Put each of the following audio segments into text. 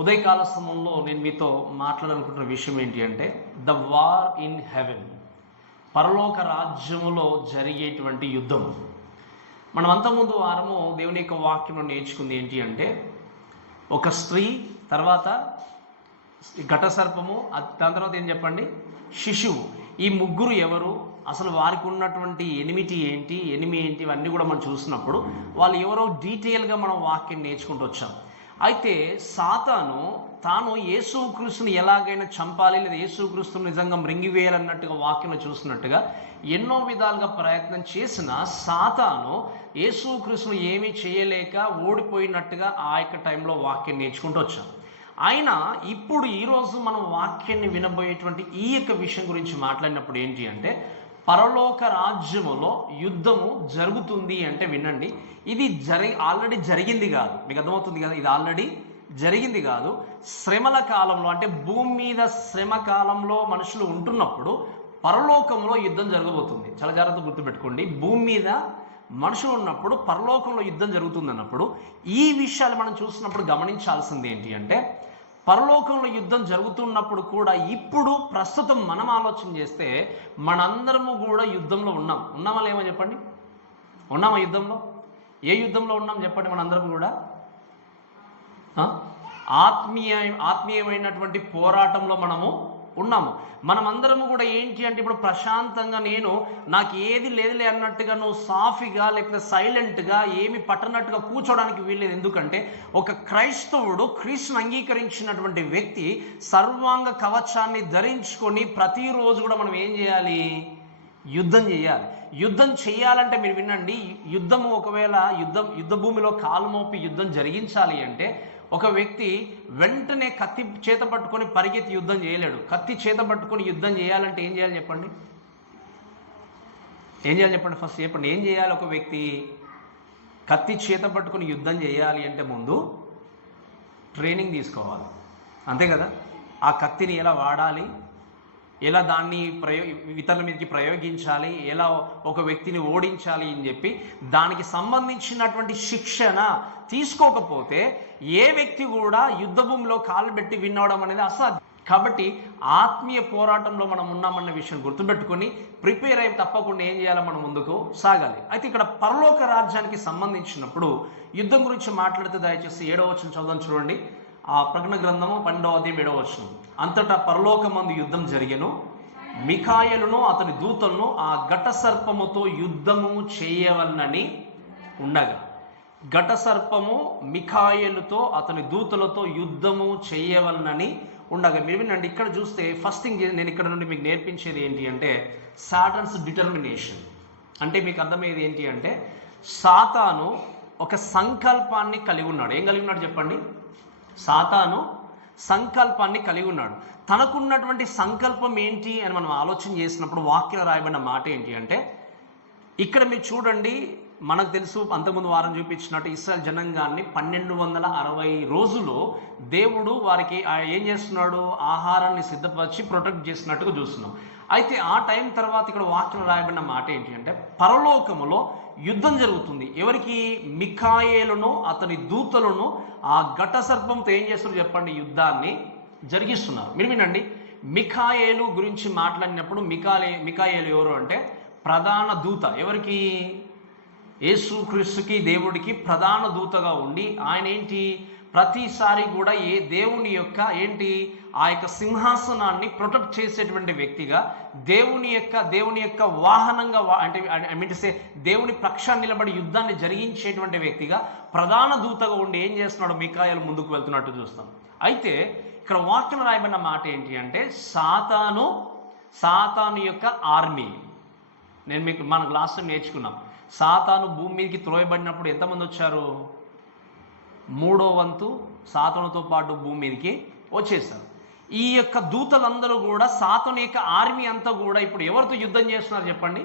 ఉదయకాల సమయంలో నేను మీతో మాట్లాడాలనుకుంటున్న విషయం ఏంటి అంటే ద వార్ ఇన్ హెవెన్, పరలోక రాజ్యములో జరిగేటువంటి యుద్ధం. మనం అంతకుముందు వారము దేవుని యొక్క వాక్యంలో నేర్చుకుంది ఏంటి అంటే ఒక స్త్రీ, తర్వాత ఘట సర్పము, దాని తర్వాత ఏం చెప్పండి, శిశువు. ఈ ముగ్గురు ఎవరు, అసలు వారికి ఉన్నటువంటి ఎనిమిది ఏంటి ఇవన్నీ కూడా మనం చూసినప్పుడు వాళ్ళు ఎవరో డీటెయిల్గా మనం వాక్యం నేర్చుకుంటూ వచ్చాం. అయితే సాతాను తాను యేసుక్రీస్తుని ఎలాగైనా చంపాలి, లేదా యేసుక్రీస్తుని నిజంగా మృంగివేయాలన్నట్టుగా వాక్యం చూసినట్టుగా ఎన్నో విధాలుగా ప్రయత్నం చేసిన సాతాను యేసుక్రీస్తుని ఏమీ చేయలేక ఓడిపోయినట్టుగా ఆ యొక్క టైంలో వాక్యం నేర్చుకుంటూ వచ్చాం. అయినా ఇప్పుడు ఈరోజు మనం వాక్యాన్ని వినబోయేటువంటి ఈ యొక్క విషయం గురించి మాట్లాడినప్పుడు ఏంటి అంటే పరలోక రాజ్యములో యుద్ధము జరుగుతుంది అంటే వినండి, ఇది ఆల్రెడీ జరిగింది కాదు. మీకు అర్థమవుతుంది కదా, ఇది ఆల్రెడీ జరిగింది కాదు. శ్రమల కాలంలో అంటే భూమి మీద శ్రమ కాలంలో మనుషులు ఉంటున్నప్పుడు పరలోకంలో యుద్ధం జరగబోతుంది. చాలా జాగ్రత్తగా గుర్తుపెట్టుకోండి. భూమి మీద మనుషులు ఉన్నప్పుడు పరలోకంలో యుద్ధం జరుగుతుంది అన్నప్పుడు ఈ విషయాలు మనం చూసినప్పుడు గమనించాల్సింది ఏంటి అంటే పరలోకంలో యుద్ధం జరుగుతున్నప్పుడు కూడా ఇప్పుడు ప్రస్తుతం మనం ఆలోచన చేస్తే మనందరము కూడా యుద్ధంలో ఉన్నామా లేమో చెప్పండి. ఉన్నామా యుద్ధంలో? ఏ యుద్ధంలో ఉన్నాం చెప్పండి? మనందరం కూడా ఆత్మీయమైనటువంటి పోరాటంలో మనము ఉన్నాము. మనమందరము కూడా ఏంటి అంటే ఇప్పుడు ప్రశాంతంగా నాకు ఏది లేదులే అన్నట్టుగా నువ్వు సాఫీగా లేకపోతే సైలెంట్గా ఏమి పట్టనట్టుగా కూర్చోడానికి వీల్లేదు. ఎందుకంటే ఒక క్రైస్తవుడు, క్రీస్తుని అంగీకరించినటువంటి వ్యక్తి సర్వాంగ కవచాన్ని ధరించుకొని ప్రతిరోజు కూడా మనం ఏం చేయాలి? యుద్ధం చేయాలి. యుద్ధం చేయాలంటే మీరు వినండి, యుద్ధము ఒకవేళ యుద్ధ భూమిలో కాలు మోపి యుద్ధం జరిగించాలి అంటే ఒక వ్యక్తి వెంటనే కత్తి చేత పట్టుకొని పరిగెత్తి యుద్ధం చేయలేడు. కత్తి చేత పట్టుకొని యుద్ధం చేయాలంటే ఏం చేయాలి చెప్పండి? ఫస్ట్ చెప్పండి, ఏం చేయాలి? ఒక వ్యక్తి కత్తి చేత పట్టుకొని యుద్ధం చేయాలి అంటే ముందు ట్రైనింగ్ తీసుకోవాలి, అంతే కదా? ఆ కత్తిని ఎలా వాడాలి, ఎలా దాన్ని ఇతరుల మీదకి ప్రయోగించాలి, ఎలా ఒక వ్యక్తిని ఓడించాలి అని చెప్పి దానికి సంబంధించినటువంటి శిక్షణ తీసుకోకపోతే ఏ వ్యక్తి కూడా యుద్ధ భూమిలో కాలు పెట్టి విన్నవడం అనేది అసాధ్యం. కాబట్టి ఆత్మీయ పోరాటంలో మనం ఉన్నామన్న విషయం గుర్తుపెట్టుకొని ప్రిపేర్ అయ్యి తప్పకుండా ఏం చేయాలో మనం ముందుకు సాగాలి. అయితే ఇక్కడ పరలోక రాజ్యానికి సంబంధించినప్పుడు యుద్ధం గురించి మాట్లాడితే దయచేసి 7వ వచనం చదువుదాం చూడండి. ఆ ప్రకటన గ్రంథము 12వ అధ్యాయం 7వ వచనం. అంతటా పరలోకమందు యుద్ధం జరిగెను, మిఖాయేలును అతని దూతలను ఆ ఘట సర్పముతో యుద్ధము చేయవలనని ఉండగా. ఘట సర్పము మిఖాయేలుతో అతని దూతలతో యుద్ధము చేయవలనని ఉండగా. మీరు వినండి, ఇక్కడ చూస్తే ఫస్ట్ థింగ్ నేను ఇక్కడ నుండి మీకు నేర్పించేది ఏంటి అంటే సాటన్స్ డిటర్మినేషన్. అంటే మీకు అర్థమయ్యేది ఏంటి అంటే సాతాను ఒక సంకల్పాన్ని కలిగి ఉన్నాడు. ఏం కలిగి ఉన్నాడు చెప్పండి? సాతాను సంకల్పాన్ని కలిగి ఉన్నాడు. తనకున్నటువంటి సంకల్పం ఏంటి అని మనం ఆలోచన చేసినప్పుడు వాక్యం రాయబడిన మాట ఏంటి అంటే ఇక్కడ మీరు చూడండి, మనకు తెలుసు అంతకుముందు వారం చూపించినట్టు ఇశ్రాయేల్ జనాంగాన్ని 1260 రోజులు దేవుడు వారికి ఏం చేస్తున్నాడు? ఆహారాన్ని సిద్ధపరిచి ప్రొటెక్ట్ చేసినట్టుగా చూస్తున్నాం. అయితే ఆ టైం తర్వాత ఇక్కడ వాక్యం రాయబడిన మాట ఏంటి అంటే పరలోకములో యుద్ధం జరుగుతుంది. ఎవరికి? మిఖాయేలును అతని దూతలను ఆ ఘట సర్పంతో ఏం చేస్తారు చెప్పండి? యుద్ధాన్ని జరిగిస్తున్నారు. మీరు వినండి, మిఖాయేలు గురించి మాట్లాడినప్పుడు మిఖాయేలు ఎవరు అంటే ప్రధాన దూత. ఎవరికి? యేసుక్రీస్తుకి, దేవుడికి ప్రధాన దూతగా ఉండి ఆయన ఏంటి ప్రతిసారి కూడా దేవుని యొక్క ఆ యొక్క సింహాసనాన్ని ప్రొటెక్ట్ చేసేటువంటి వ్యక్తిగా, దేవుని యొక్క వాహనంగా అంటే దేవుని పక్షాన్ని నిలబడి యుద్ధాన్ని జరిగించేటువంటి వ్యక్తిగా ప్రధాన దూతగా ఉండి ఏం చేస్తున్నాడు? మిఖాయేలు ముందుకు వెళ్తున్నట్టు చూస్తాం. అయితే ఇక్కడ వాక్యం రాయబడిన మాట ఏంటి అంటే సాతాను యొక్క ఆర్మీ. మనకు లాస్ట్ టైం నేర్చుకున్నాం, సాతాను భూమి మీదకి త్రోయబడినప్పుడు ఎంతమంది వచ్చారు? 3వ వంతు సాతానుతో పాటు భూమి మీదకి వచ్చేసారు. ఈ యొక్క దూతలందరూ కూడా సాతాను యొక్క ఆర్మీ అంతా కూడా ఇప్పుడు ఎవరితో యుద్ధం చేస్తున్నారు చెప్పండి?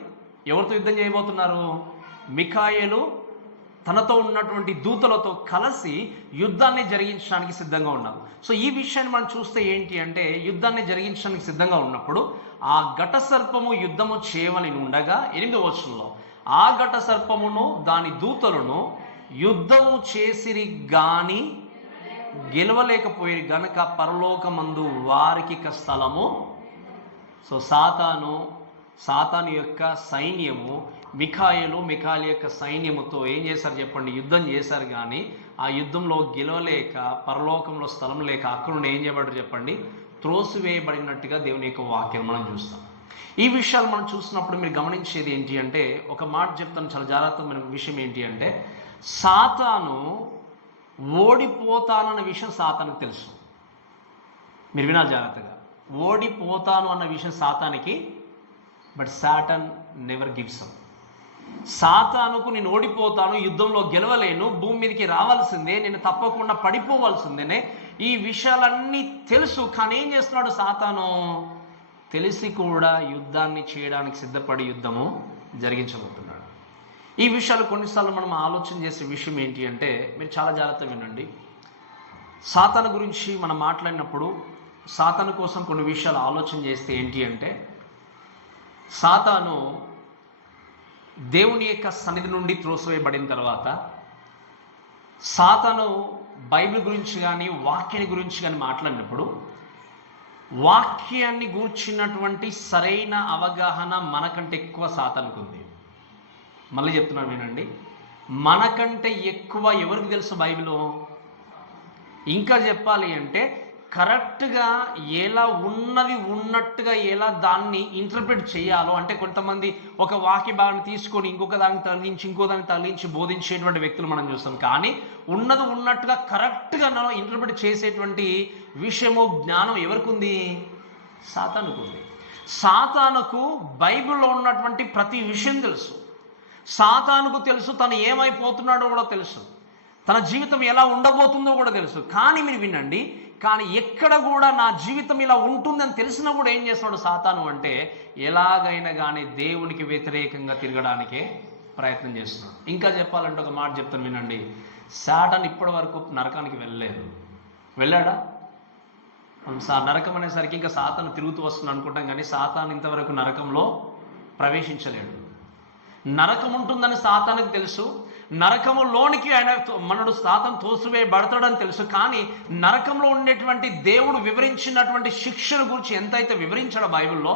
ఎవరితో యుద్ధం చేయబోతున్నారు? మిఖాయేలు తనతో ఉన్నటువంటి దూతలతో కలిసి యుద్ధాన్ని జరిగించడానికి సిద్ధంగా ఉన్నారు. సో ఈ విషయాన్ని మనం చూస్తే ఏంటి అంటే యుద్ధాన్ని జరిగించడానికి సిద్ధంగా ఉన్నప్పుడు ఆ ఘట సర్పము యుద్ధము చేయవలసి ఉండగా 8వ వచనంలో ఆ ఘట సర్పమును దాని దూతలను యుద్ధము చేసిరి గాని గెలవలేకపోయారు గనక పరలోకమందు వారికి స్థలము. సో సాతాను యొక్క సైన్యము మిఖాయిల్ యొక్క సైన్యముతో ఏం చేశారు చెప్పండి? యుద్ధం చేశారు. కానీ ఆ యుద్ధంలో గెలవలేక పరలోకంలో స్థలం లేక అక్కడ నుండి ఏం చేయబడ్డారు చెప్పండి? త్రోసివేయబడినట్టుగా దేవుని యొక్క వాక్యం మనం చూస్తాం. ఈ విషయాలు మనం చూసినప్పుడు మీరు గమనించేది ఏంటి అంటే, ఒక మాట చెప్తాను, చాలా జాగ్రత్తమైన విషయం ఏంటి అంటే, సాతాను ఓడిపోతానన్న విషయం సాతానికి తెలుసు. మీరు వినాలి జాగ్రత్తగా. ఓడిపోతాను అన్న విషయం సాతానికి, but Satan never gives up. సాతానుకు నేను ఓడిపోతాను, యుద్ధంలో గెలవలేను, భూమి మీదకి రావాల్సిందే, నేను తప్పకుండా పడిపోవాల్సిందేనే, ఈ విషయాలన్నీ తెలుసు. కానీ ఏం చేస్తున్నాడు సాతాను? తెలిసి కూడా యుద్ధాన్ని చేయడానికి సిద్ధపడి యుద్ధము జరిగించబోతున్నాడు. ఈ విషయాలు కొన్నిసార్లు మనం ఆలోచన చేసే విషయం ఏంటి అంటే, మీరు చాలా జాగ్రత్తగా వినండి. సాతాను గురించి మనం మాట్లాడినప్పుడు సాతాను కోసం కొన్ని విషయాలు ఆలోచన చేస్తే ఏంటి అంటే, సాతాను దేవుని యొక్క సన్నిధి నుండి త్రోసివేయబడిన తర్వాత సాతాను బైబిల్ గురించి కానీ వాక్యాన్ని గురించి కానీ మాట్లాడినప్పుడు వాక్యాన్ని గూర్చినటువంటి సరైన అవగాహన మనకంటే ఎక్కువ సాతానుకు ఉంది. మళ్ళీ చెప్తున్నాను వినండి, మనకంటే ఎక్కువ ఎవరికి తెలుసు బైబిల్? ఇంకా చెప్పాలి అంటే కరెక్ట్గా ఎలా ఉన్నది ఉన్నట్టుగా ఎలా దాన్ని ఇంటర్ప్రిట్ చేయాలో, అంటే కొంతమంది ఒక వాక్య భాగాన్ని తీసుకొని ఇంకొక దానికి తరలించి ఇంకో దానికి తరలించి బోధించేటువంటి వ్యక్తులు మనం చూస్తాం. కానీ ఉన్నది ఉన్నట్టుగా కరెక్ట్గా ఇంటర్ప్రిట్ చేసేటువంటి విషయము జ్ఞానం ఎవరికి ఉంది? సాతానుకు ఉంది. సాతానుకు బైబిల్లో ఉన్నటువంటి ప్రతి విషయం తెలుసు. సాతానుకు తెలుసు తను ఏమైపోతున్నాడో కూడా తెలుసు, తన జీవితం ఎలా ఉండబోతుందో కూడా తెలుసు. కానీ మీరు వినండి, కానీ ఎక్కడ కూడా నా జీవితం ఇలా ఉంటుందని తెలిసినా కూడా ఏం చేస్తున్నాడు సాతాను అంటే, ఎలాగైనా కానీ దేవునికి వ్యతిరేకంగా తిరగడానికే ప్రయత్నం చేస్తున్నాడు. ఇంకా చెప్పాలంటే ఒక మాట చెప్తాను వినండి, సాతాను ఇప్పటి వరకు నరకానికి వెళ్ళలేదు. వెళ్ళాడా? నరకం అనేసరికి ఇంకా సాతాను తిరుగుతూ వస్తున్నాడు అనుకుంటాం, కానీ సాతాను ఇంతవరకు నరకంలో ప్రవేశించలేడు. నరకం ఉంటుందని సాతానుకు తెలుసు, నరకములోనికి మనడు సాతాను తోసివేయబడతాడని తెలుసు. కానీ నరకంలో ఉండేటువంటి దేవుడు వివరించినటువంటి శిక్షల గురించి ఎంతైతే వివరించాడో బైబిల్లో,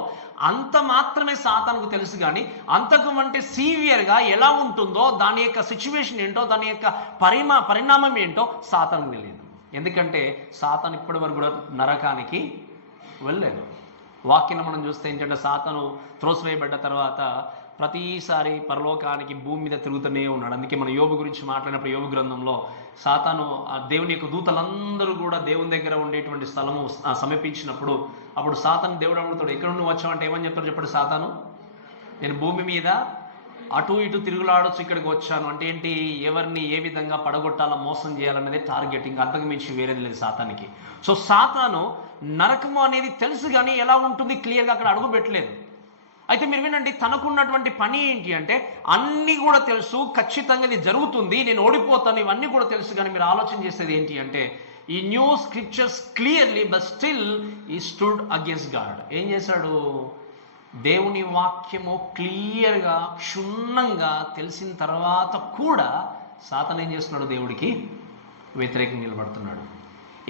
అంత మాత్రమే సాతానుకు తెలుసు. కానీ అంతకు అంటే సీవియర్గా ఎలా ఉంటుందో, దాని యొక్క సిచ్యువేషన్ ఏంటో, దాని యొక్క పరిణామం ఏంటో సాతానుకు తెలియదు. ఎందుకంటే సాతాను ఇప్పటి వరకు కూడా నరకానికి వెళ్ళలేదు. వాక్యం మనం చూస్తే ఏంటంటే, సాతాను త్రోసివేయబడ్డ తర్వాత ప్రతిసారి పరలోకానికి భూమి మీద తిరుగుతూనే ఉన్నాడు. అందుకే మన యోబు గురించి మాట్లాడినప్పుడు యోబు గ్రంథంలో సాతాను ఆ దేవుని యొక్క దూతలందరూ కూడా దేవుని దగ్గర ఉండేటువంటి స్థలము సమీపించినప్పుడు, అప్పుడు సాతాను దేవుడు అడుగుతాడు, ఎక్కడ నువ్వు వచ్చావంటే ఏమని చెప్తాడు చెప్పండి? సాతాను, నేను భూమి మీద అటు ఇటు తిరుగులాడొచ్చు, ఇక్కడికి వచ్చాను అంటే ఏంటి? ఎవరిని ఏ విధంగా పడగొట్టాలా, మోసం చేయాలనేది టార్గెటింగ్, అంతకు మించి వేరేది లేదు సాతానికి. సో సాతాను నరకము అనేది తెలుసు, కానీ ఎలా ఉంటుంది క్లియర్గా అక్కడ అడుగు పెట్టలేదు. అయితే మీరు వినండి, తనకున్నటువంటి పని ఏంటి అంటే, అన్నీ కూడా తెలుసు, ఖచ్చితంగా ఇది జరుగుతుంది, నేను ఓడిపోతాను, ఇవన్నీ కూడా తెలుసు. కానీ మీరు ఆలోచన చేసేది ఏంటి అంటే, ఈ new scriptures clearly but still ఈ స్టూడ్ అగేన్స్ట్ గాడ్. ఏం చేశాడు? దేవుని వాక్యము క్లియర్గా క్షుణ్ణంగా తెలిసిన తర్వాత కూడా సాతాను ఏం చేస్తున్నాడు? దేవుడికి వ్యతిరేకంగా నిలబడుతున్నాడు.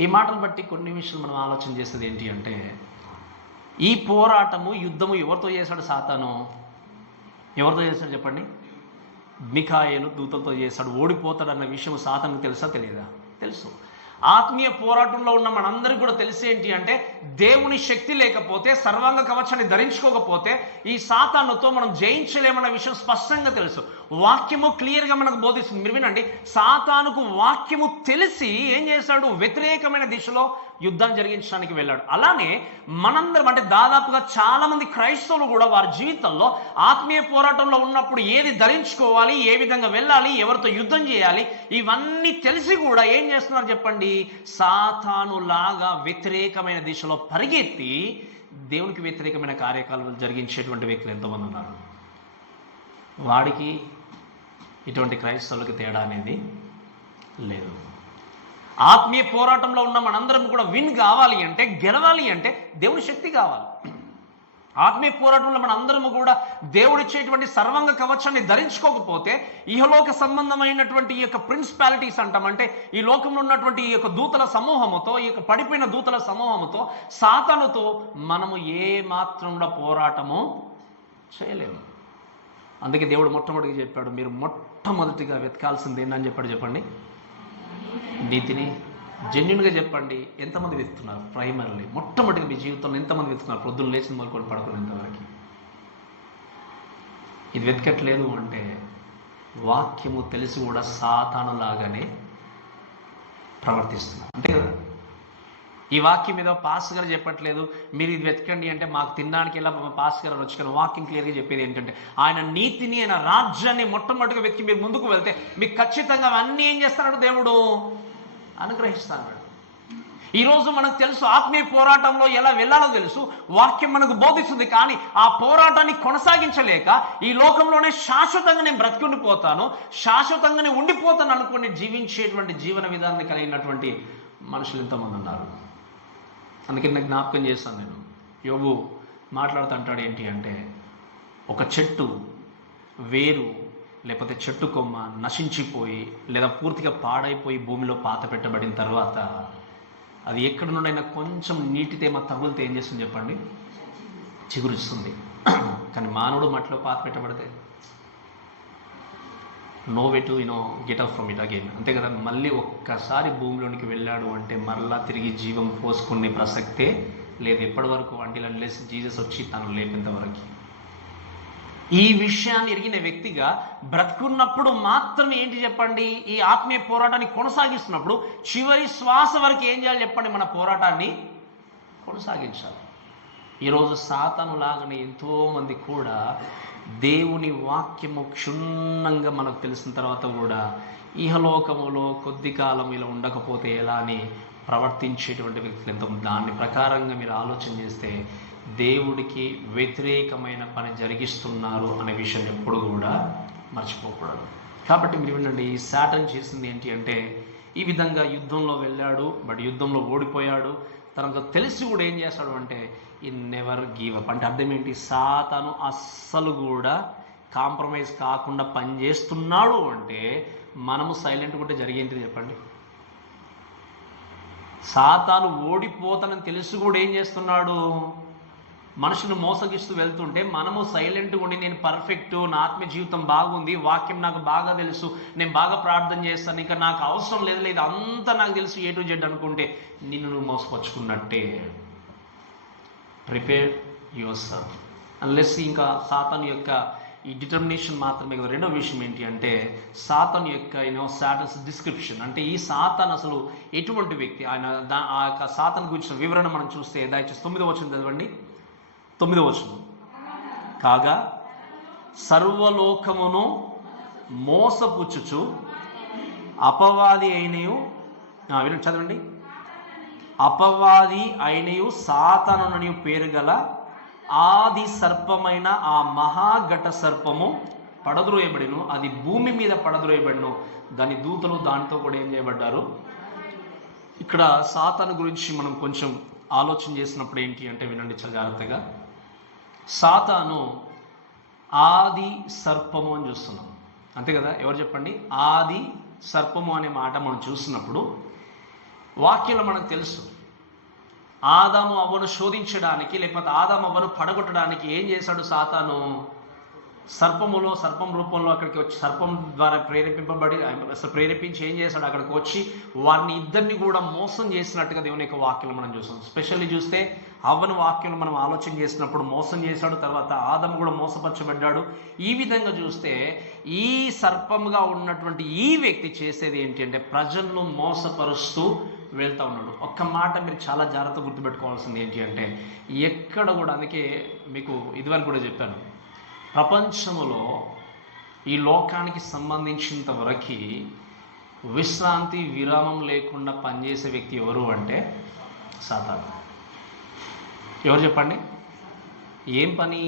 ఈ మాటలు బట్టి కొన్ని విషయాలు మనం ఆలోచన చేసేది ఏంటి అంటే, ఈ పోరాటము యుద్ధము ఎవరితో చేశాడు సాతాను? ఎవరితో చేశాడు చెప్పండి? మిఖాయేలు దూతలతో చేశాడు. ఓడిపోతాడు అన్న విషయం సాతానుకు తెలుసా తెలియదా? తెలుసు. ఆత్మీయ పోరాటంలో ఉన్న మనందరికీ కూడా తెలిసేంటి అంటే, దేవుని శక్తి లేకపోతే, సర్వాంగ కవచాన్ని ధరించుకోకపోతే ఈ సాతానుతో మనం జయించలేమన్న విషయం స్పష్టంగా తెలుసు. వాక్యము క్లియర్గా మనకు బోధిస్తుంది. మీరు వినండి, సాతానుకు వాక్యము తెలిసి ఏం చేశాడు? వ్యతిరేకమైన దిశలో యుద్ధం జరిగించడానికి వెళ్ళాడు. అలానే మనందరం అంటే దాదాపుగా చాలామంది క్రైస్తవులు కూడా వారి జీవితంలో ఆత్మీయ పోరాటంలో ఉన్నప్పుడు ఏది ధరించుకోవాలి, ఏ విధంగా వెళ్ళాలి, ఎవరితో యుద్ధం చేయాలి, ఇవన్నీ తెలిసి కూడా ఏం చేస్తున్నారు చెప్పండి? సాతాను లాగా వ్యతిరేకమైన దిశలో పరిగెత్తి దేవునికి వ్యతిరేకమైన కార్యకలాపాలు జరిగించేటువంటి వ్యక్తులు ఎంతోమంది ఉన్నారు. వాడికి ఇటువంటి క్రైస్తవులకి తేడా అనేది లేదు. ఆత్మీయ పోరాటంలో ఉన్న మనందరం కూడా విన్ కావాలి అంటే, గెలవాలి అంటే దేవుని శక్తి కావాలి. ఆత్మీయ పోరాటంలో మన అందరము కూడా దేవుడిచ్చేటువంటి సర్వాంగ కవచాన్ని ధరించుకోకపోతే ఇహలోక సంబంధమైనటువంటి ఈ యొక్క ప్రిన్సిపాలిటీస్ అంటాం, అంటే ఈ లోకంలో ఉన్నటువంటి ఈ యొక్క దూతల సమూహముతో, ఈ యొక్క పడిపోయిన దూతల సమూహముతో, సాతానుతో మనము ఏ మాత్రం కూడా పోరాటము చేయలేము. అందుకే దేవుడు మొట్టమొదటిగా చెప్పాడు, మీరు మొట్టమొదటిగా వెతకాల్సింది ఏంటని చెప్పండి, నీతిని. జెన్యున్గా చెప్పండి, ఎంతమంది వెతుకుతున్నారు? ప్రైమర్లీ మొట్టమొదటిగా మీ జీవితంలో ఎంతమంది వెతుకుతున్నారు? పొద్దున్న లేచిన మొదలుకొని పడుకునేంతవరకు ఇది వెతకట్లేదు అంటే వాక్యము తెలిసి కూడా సాతాను లాగానే ప్రవర్తిస్తున్నారు, అంతే కదా. ఈ వాక్యం మీద పాస్ గారు చెప్పట్లేదు, మీరు ఇది వెతకండి అంటే మాకు తినడానికి ఎలా పాస్ గారు వచ్చి, కానీ వాక్యం క్లియర్గా చెప్పేది ఏంటంటే ఆయన నీతిని, ఆయన రాజ్యాన్ని మొట్టమొదటిగా వెతికి మీరు ముందుకు వెళ్తే మీకు ఖచ్చితంగా అవన్నీ ఏం చేస్తున్నాడు? దేవుడు అనుగ్రహిస్తాడు. ఈరోజు మనకు తెలుసు ఆత్మీయ పోరాటంలో ఎలా వెళ్ళాలో తెలుసు, వాక్యం మనకు బోధిస్తుంది. కానీ ఆ పోరాటాన్ని కొనసాగించలేక ఈ లోకంలోనే శాశ్వతంగా నేను బ్రతికుండిపోతాను, శాశ్వతంగానే ఉండిపోతాను అనుకుని జీవించేటువంటి జీవన విధానాన్ని కలిగినటువంటి మనుషులు ఎంతోమంది ఉన్నారు. అందుకే నాకు జ్ఞాపకం చేస్తాను, నేను యోబు మాట్లాడుతుంటాడు ఏంటి అంటే, ఒక చెట్టు వేరు లేకపోతే చెట్టు కొమ్మ నశించిపోయి లేదా పూర్తిగా పాడైపోయి భూమిలో పాత పెట్టబడిన తర్వాత అది ఎక్కడి నుండైనా కొంచెం నీటి తేమ తగులితే ఏం చేస్తుంది చెప్పండి? చిగురుస్తుంది. కానీ మానవుడు మట్టిలో పాత పెట్టబడితే no way to get out from it again, అంతే కదా. మళ్ళీ ఒక్కసారి భూమిలోనికి వెళ్ళాడు అంటే మరలా తిరిగి జీవం పోసుకునే ప్రసక్తే లేదు. ఎప్పటి వరకు? అంటిల్ అన్లెస్ జీసస్ వచ్చి తను లేపేంత వరకు. ఈ విషయాన్ని ఎరిగిన వ్యక్తిగా బ్రతుకున్నప్పుడు మాత్రమే ఏంటి చెప్పండి, ఈ ఆత్మీయ పోరాటాన్ని కొనసాగిస్తున్నప్పుడు చివరి శ్వాస వరకు ఏం చేయాలి చెప్పండి? మన పోరాటాన్ని కొనసాగించాలి. ఈరోజు సాతాను లాగానే ఎంతోమంది కూడా దేవుని వాక్యము క్షుణ్ణంగా మనకు తెలిసిన తర్వాత కూడా ఇహలోకములో కొద్ది కాలం ఇలా ఉండకపోతే ఎలా అని ప్రవర్తించేటువంటి వ్యక్తులు ఎంతో. దాని ప్రకారంగా మీరు ఆలోచన చేస్తే దేవుడికి వ్యతిరేకమైన పని జరిగిస్తున్నారు అనే విషయం ఎప్పుడు కూడా మర్చిపోకూడదు. కాబట్టి మీరు వినండి, సాటన్ చేసింది ఏంటి అంటే ఈ విధంగా యుద్ధంలో వెళ్ళాడు, బట్ యుద్ధంలో ఓడిపోయాడు. తనకు తెలిసి కూడా ఏం చేస్తాడు అంటే ఈ నెవర్ గివ్ అప్. అంటే అర్థం ఏంటి? సాతాను అస్సలు కూడా కాంప్రమైజ్ కాకుండా పనిచేస్తున్నాడు అంటే మనము సైలెంట్గా ఉంటే జరిగేంటిది చెప్పండి? సాతాను ఓడిపోతానని తెలిసి కూడా ఏం చేస్తున్నాడు? మనుషులు మోసగిస్తూ వెళ్తుంటే మనము సైలెంట్గా ఉండి నేను పర్ఫెక్ట్, నా ఆత్మీయ జీవితం బాగుంది, వాక్యం నాకు బాగా తెలుసు, నేను బాగా ప్రార్థన చేస్తాను, ఇంకా నాకు అవసరం లేదు అంతా నాకు తెలుసు ఏ టు జెడ్ అనుకుంటే నిన్ను నువ్వు మోసపరుచుకున్నట్టే. Prepare yourself. అన్లెస్ ఇంకా సాతాను యొక్క ఈ డిటర్మినేషన్ మాత్రమే కదా. రెండో విషయం ఏంటి అంటే సాతాను యొక్క స్టాటస్ డిస్క్రిప్షన్. అంటే ఈ సాతాను అసలు ఎటువంటి వ్యక్తి, ఆయన ఆ యొక్క సాతాను గురించిన వివరణ మనం చూస్తే దయచేసి 9వ వచనం చదవండి. 9వ వచనం, కాగా సర్వలోకమును మోసపుచ్చుచు అపవాది అయినయు, వినండి చదవండి, అపవాది అయినయు సాతానునని పేరు గల ఆది సర్పమైన ఆ మహాఘట సర్పము పడద్రోయబడిను, అది భూమి మీద పడద్రోయబడిను, దాని దూతలు దానితో కూడా ఏం చేయబడ్డారు. ఇక్కడ సాతాను గురించి మనం కొంచెం ఆలోచన చేసినప్పుడు ఏంటి అంటే వినండి చాలా జాగ్రత్తగా. సాతాను ఆది సర్పము అని చూస్తున్నాం, అంతే కదా. ఎవరు చెప్పండి? ఆది సర్పము అనే మాట మనం చూసినప్పుడు వాక్యంలో మనకు తెలుసు, ఆదాము అవ్వను శోధించడానికి లేకపోతే ఆదాము అవ్వను పడగొట్టడానికి ఏం చేశాడు సాతాను? సర్పం రూపంలో అక్కడికి వచ్చి, సర్పం ద్వారా ప్రేరేపించి ఏం చేశాడు? అక్కడికి వచ్చి వారిని ఇద్దరిని కూడా మోసం చేసినట్టుగా దేవుని యొక్క వాక్యంలో మనం చూస్తాం. స్పెషల్లీ చూస్తే అవ్వను వాక్యంలో మనం ఆలోచన చేసినప్పుడు మోసం చేశాడు, తర్వాత ఆదాము కూడా మోసపరచబడ్డాడు. ఈ విధంగా చూస్తే ఈ సర్పంగా ఉన్నటువంటి ఈ వ్యక్తి చేసేది ఏంటి అంటే ప్రజలను మోసపరుస్తూ వెళ్తూ ఉన్నాడు. ఒక్క మాట మీరు చాలా జాగ్రత్తగా గుర్తుపెట్టుకోవాల్సింది ఏంటి అంటే ఎక్కడ కూడా, అందుకే మీకు ఇదివరకు కూడా చెప్పాను, ప్రపంచంలో ఈ లోకానికి సంబంధించినంత వరకు విశ్రాంతి విరామం లేకుండా పనిచేసే వ్యక్తి ఎవరు అంటే సాతాను. ఎవరు చెప్పండి? ఏం పని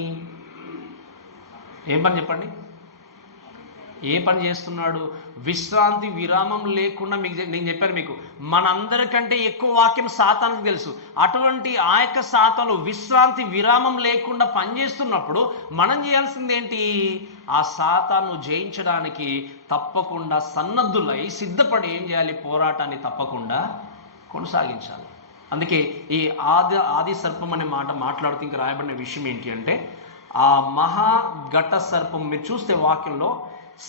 చెప్పండి? ఏ పని చేస్తున్నాడు? విశ్రాంతి విరామం లేకుండా నేను చెప్పాను మీకు, మనందరికంటే ఎక్కువ వాక్యం సాతానుకు తెలుసు. అటువంటి ఆ యొక్క సాతాను విశ్రాంతి విరామం లేకుండా పనిచేస్తున్నప్పుడు మనం చేయాల్సింది ఏంటి? ఆ సాతాను జయించడానికి తప్పకుండా సన్నద్ధులై సిద్ధపడి ఏం చేయాలి? పోరాటాన్ని తప్పకుండా కొనసాగించాలి. అందుకే ఈ ఆది సర్పం అనే మాట మాట్లాడుతూ ఇంకా రాయబడిన విషయం ఏంటి అంటే, ఆ మహాఘట సర్పం మీరు చూస్తే వాక్యంలో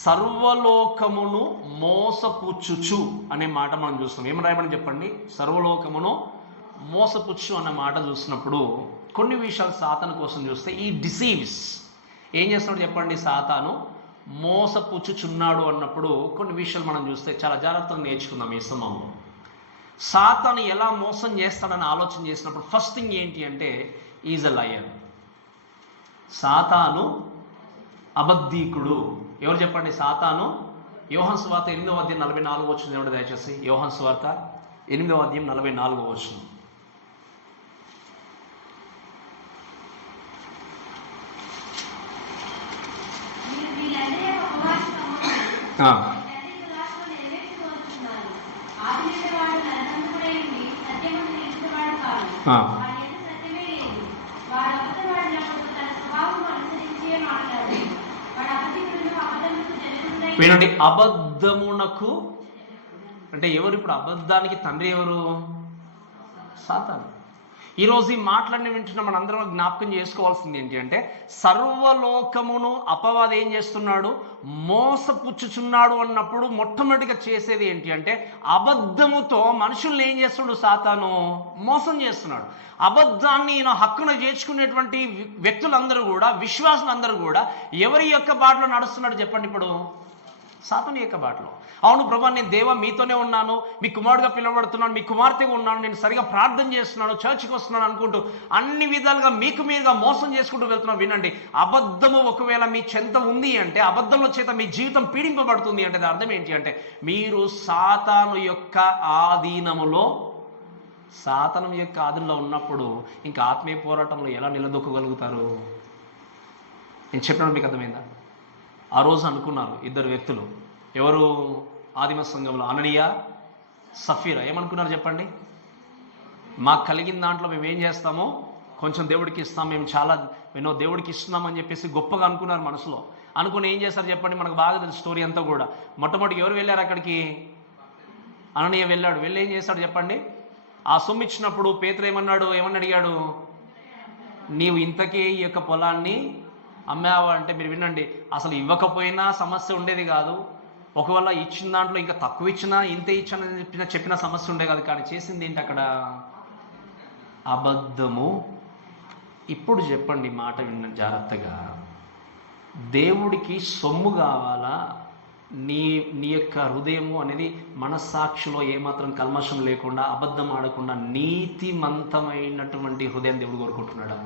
సర్వలోకమును మోసపుచ్చుచు అనే మాట మనం చూస్తాం. ఏం రాయబడి చెప్పండి? సర్వలోకమును మోసపుచ్చు అనే మాట చూసినప్పుడు కొన్ని విషయాలు సాతాను కోసం చూస్తే, ఈ డిసీవ్స్ ఏం చేస్తున్నాడు చెప్పండి? సాతాను మోసపుచ్చుచున్నాడు అన్నప్పుడు కొన్ని విషయాలు మనం చూస్తే చాలా జాగ్రత్తగా నేర్చుకుందాం ఈ సమయంలో. సాతాను ఎలా మోసం చేస్తాడని ఆలోచన చేసినప్పుడు ఫస్ట్ థింగ్ ఏంటి అంటే, ఈజ్ అ లయర్. సాతాను అబద్ధీకుడు. ఎవరు చెప్పండి? సాతాను. యోహాను సువార్త 8వ అధ్యాయం 44వ వచనం ఏమిటి దయచేసి? యోహాను సువార్త 8వ అధ్యాయం 44వ వచనం. వినండి, అబద్ధమునకు అంటే ఎవరు? ఇప్పుడు అబద్ధానికి తండ్రి ఎవరు? సాతాను. ఈరోజు ఈ మాటలన్నీ వింటున్న మనందరం జ్ఞాపకం చేసుకోవాల్సింది ఏంటి అంటే, సర్వలోకమును అపవాది ఏం చేస్తున్నాడు? మోసపుచ్చుచున్నాడు అన్నప్పుడు మొట్టమొదటిగా చేసేది ఏంటి అంటే, అబద్ధముతో మనుషుల్ని ఏం చేస్తున్నాడు? సాతాను మోసం చేస్తున్నాడు. అబద్ధాన్ని హక్కున చేర్చుకునేటువంటి వ్యక్తులందరూ కూడా, విశ్వాసులందరూ కూడా ఎవరి యొక్క బాటలో నడుస్తున్నాడు చెప్పండి? ఇప్పుడు సాతాను యొక్క బాటలో. అవును ప్రభా, నేను దేవా మీతోనే ఉన్నాను, మీ కుమారుడుగా పిలువబడుతున్నాను, మీ కుమార్తెగా ఉన్నాను, నేను సరిగా ప్రార్థన చేస్తున్నాను, చర్చికి వస్తున్నాను అనుకుంటూ అన్ని విధాలుగా మీకు మీరుగా మోసం చేసుకుంటూ వెళ్తున్నాను. వినండి, అబద్ధము ఒకవేళ మీ చెంత ఉంది అంటే, అబద్ధంలో చేత మీ జీవితం పీడింపబడుతుంది అంటే అర్థం ఏంటి అంటే, మీరు సాతాను యొక్క ఆధీనములో, సాతాను యొక్క ఆధీనంలో ఉన్నప్పుడు ఇంకా ఆత్మీయ పోరాటంలో ఎలా నిలదొక్కగలుగుతారు? నేను చెప్పినప్పుడు మీకు అర్థమైందా? ఆ రోజు అనుకున్నారు ఇద్దరు వ్యక్తులు. ఎవరు? ఆదిమ సంఘంలో అననీయ, సఫీరా. ఏమనుకున్నారు చెప్పండి? మాకు కలిగిన దాంట్లో మేము ఏం చేస్తామో కొంచెం దేవుడికి ఇస్తాం, మేము చాలా దేవుడికి ఇస్తున్నామని చెప్పేసి గొప్పగా అనుకున్నారు మనసులో. అనుకుని ఏం చేస్తారు చెప్పండి? మనకు బాగా తెలుసు స్టోరీ అంతా కూడా. మొట్టమొదటి ఎవరు వెళ్ళారు అక్కడికి? అననీయ వెళ్ళాడు. వెళ్ళి ఏం చేస్తాడు చెప్పండి? ఆ సొమ్ము ఇచ్చినప్పుడు పేతురు ఏమని అడిగాడు? నీవు ఇంతకే ఈ యొక్క పొలాన్ని అమ్మావా అంటే, మీరు వినండి, అసలు ఇవ్వకపోయినా సమస్య ఉండేది కాదు, ఒకవేళ ఇచ్చిన దాంట్లో ఇంకా తక్కువ ఇచ్చినా ఇంతే ఇచ్చానని చెప్పిన సమస్య ఉండే కాదు. కానీ చేసింది ఏంటి అక్కడ? అబద్ధము. ఇప్పుడు చెప్పండి మాట విన్న జాగ్రత్తగా, దేవుడికి సొమ్ము కావాలా? నీ యొక్క హృదయము అనేది మనస్సాక్షిలో ఏమాత్రం కల్మషం లేకుండా, అబద్ధం ఆడకుండా నీతిమంతమైనటువంటి హృదయం దేవుడు కోరుకుంటున్నాడా?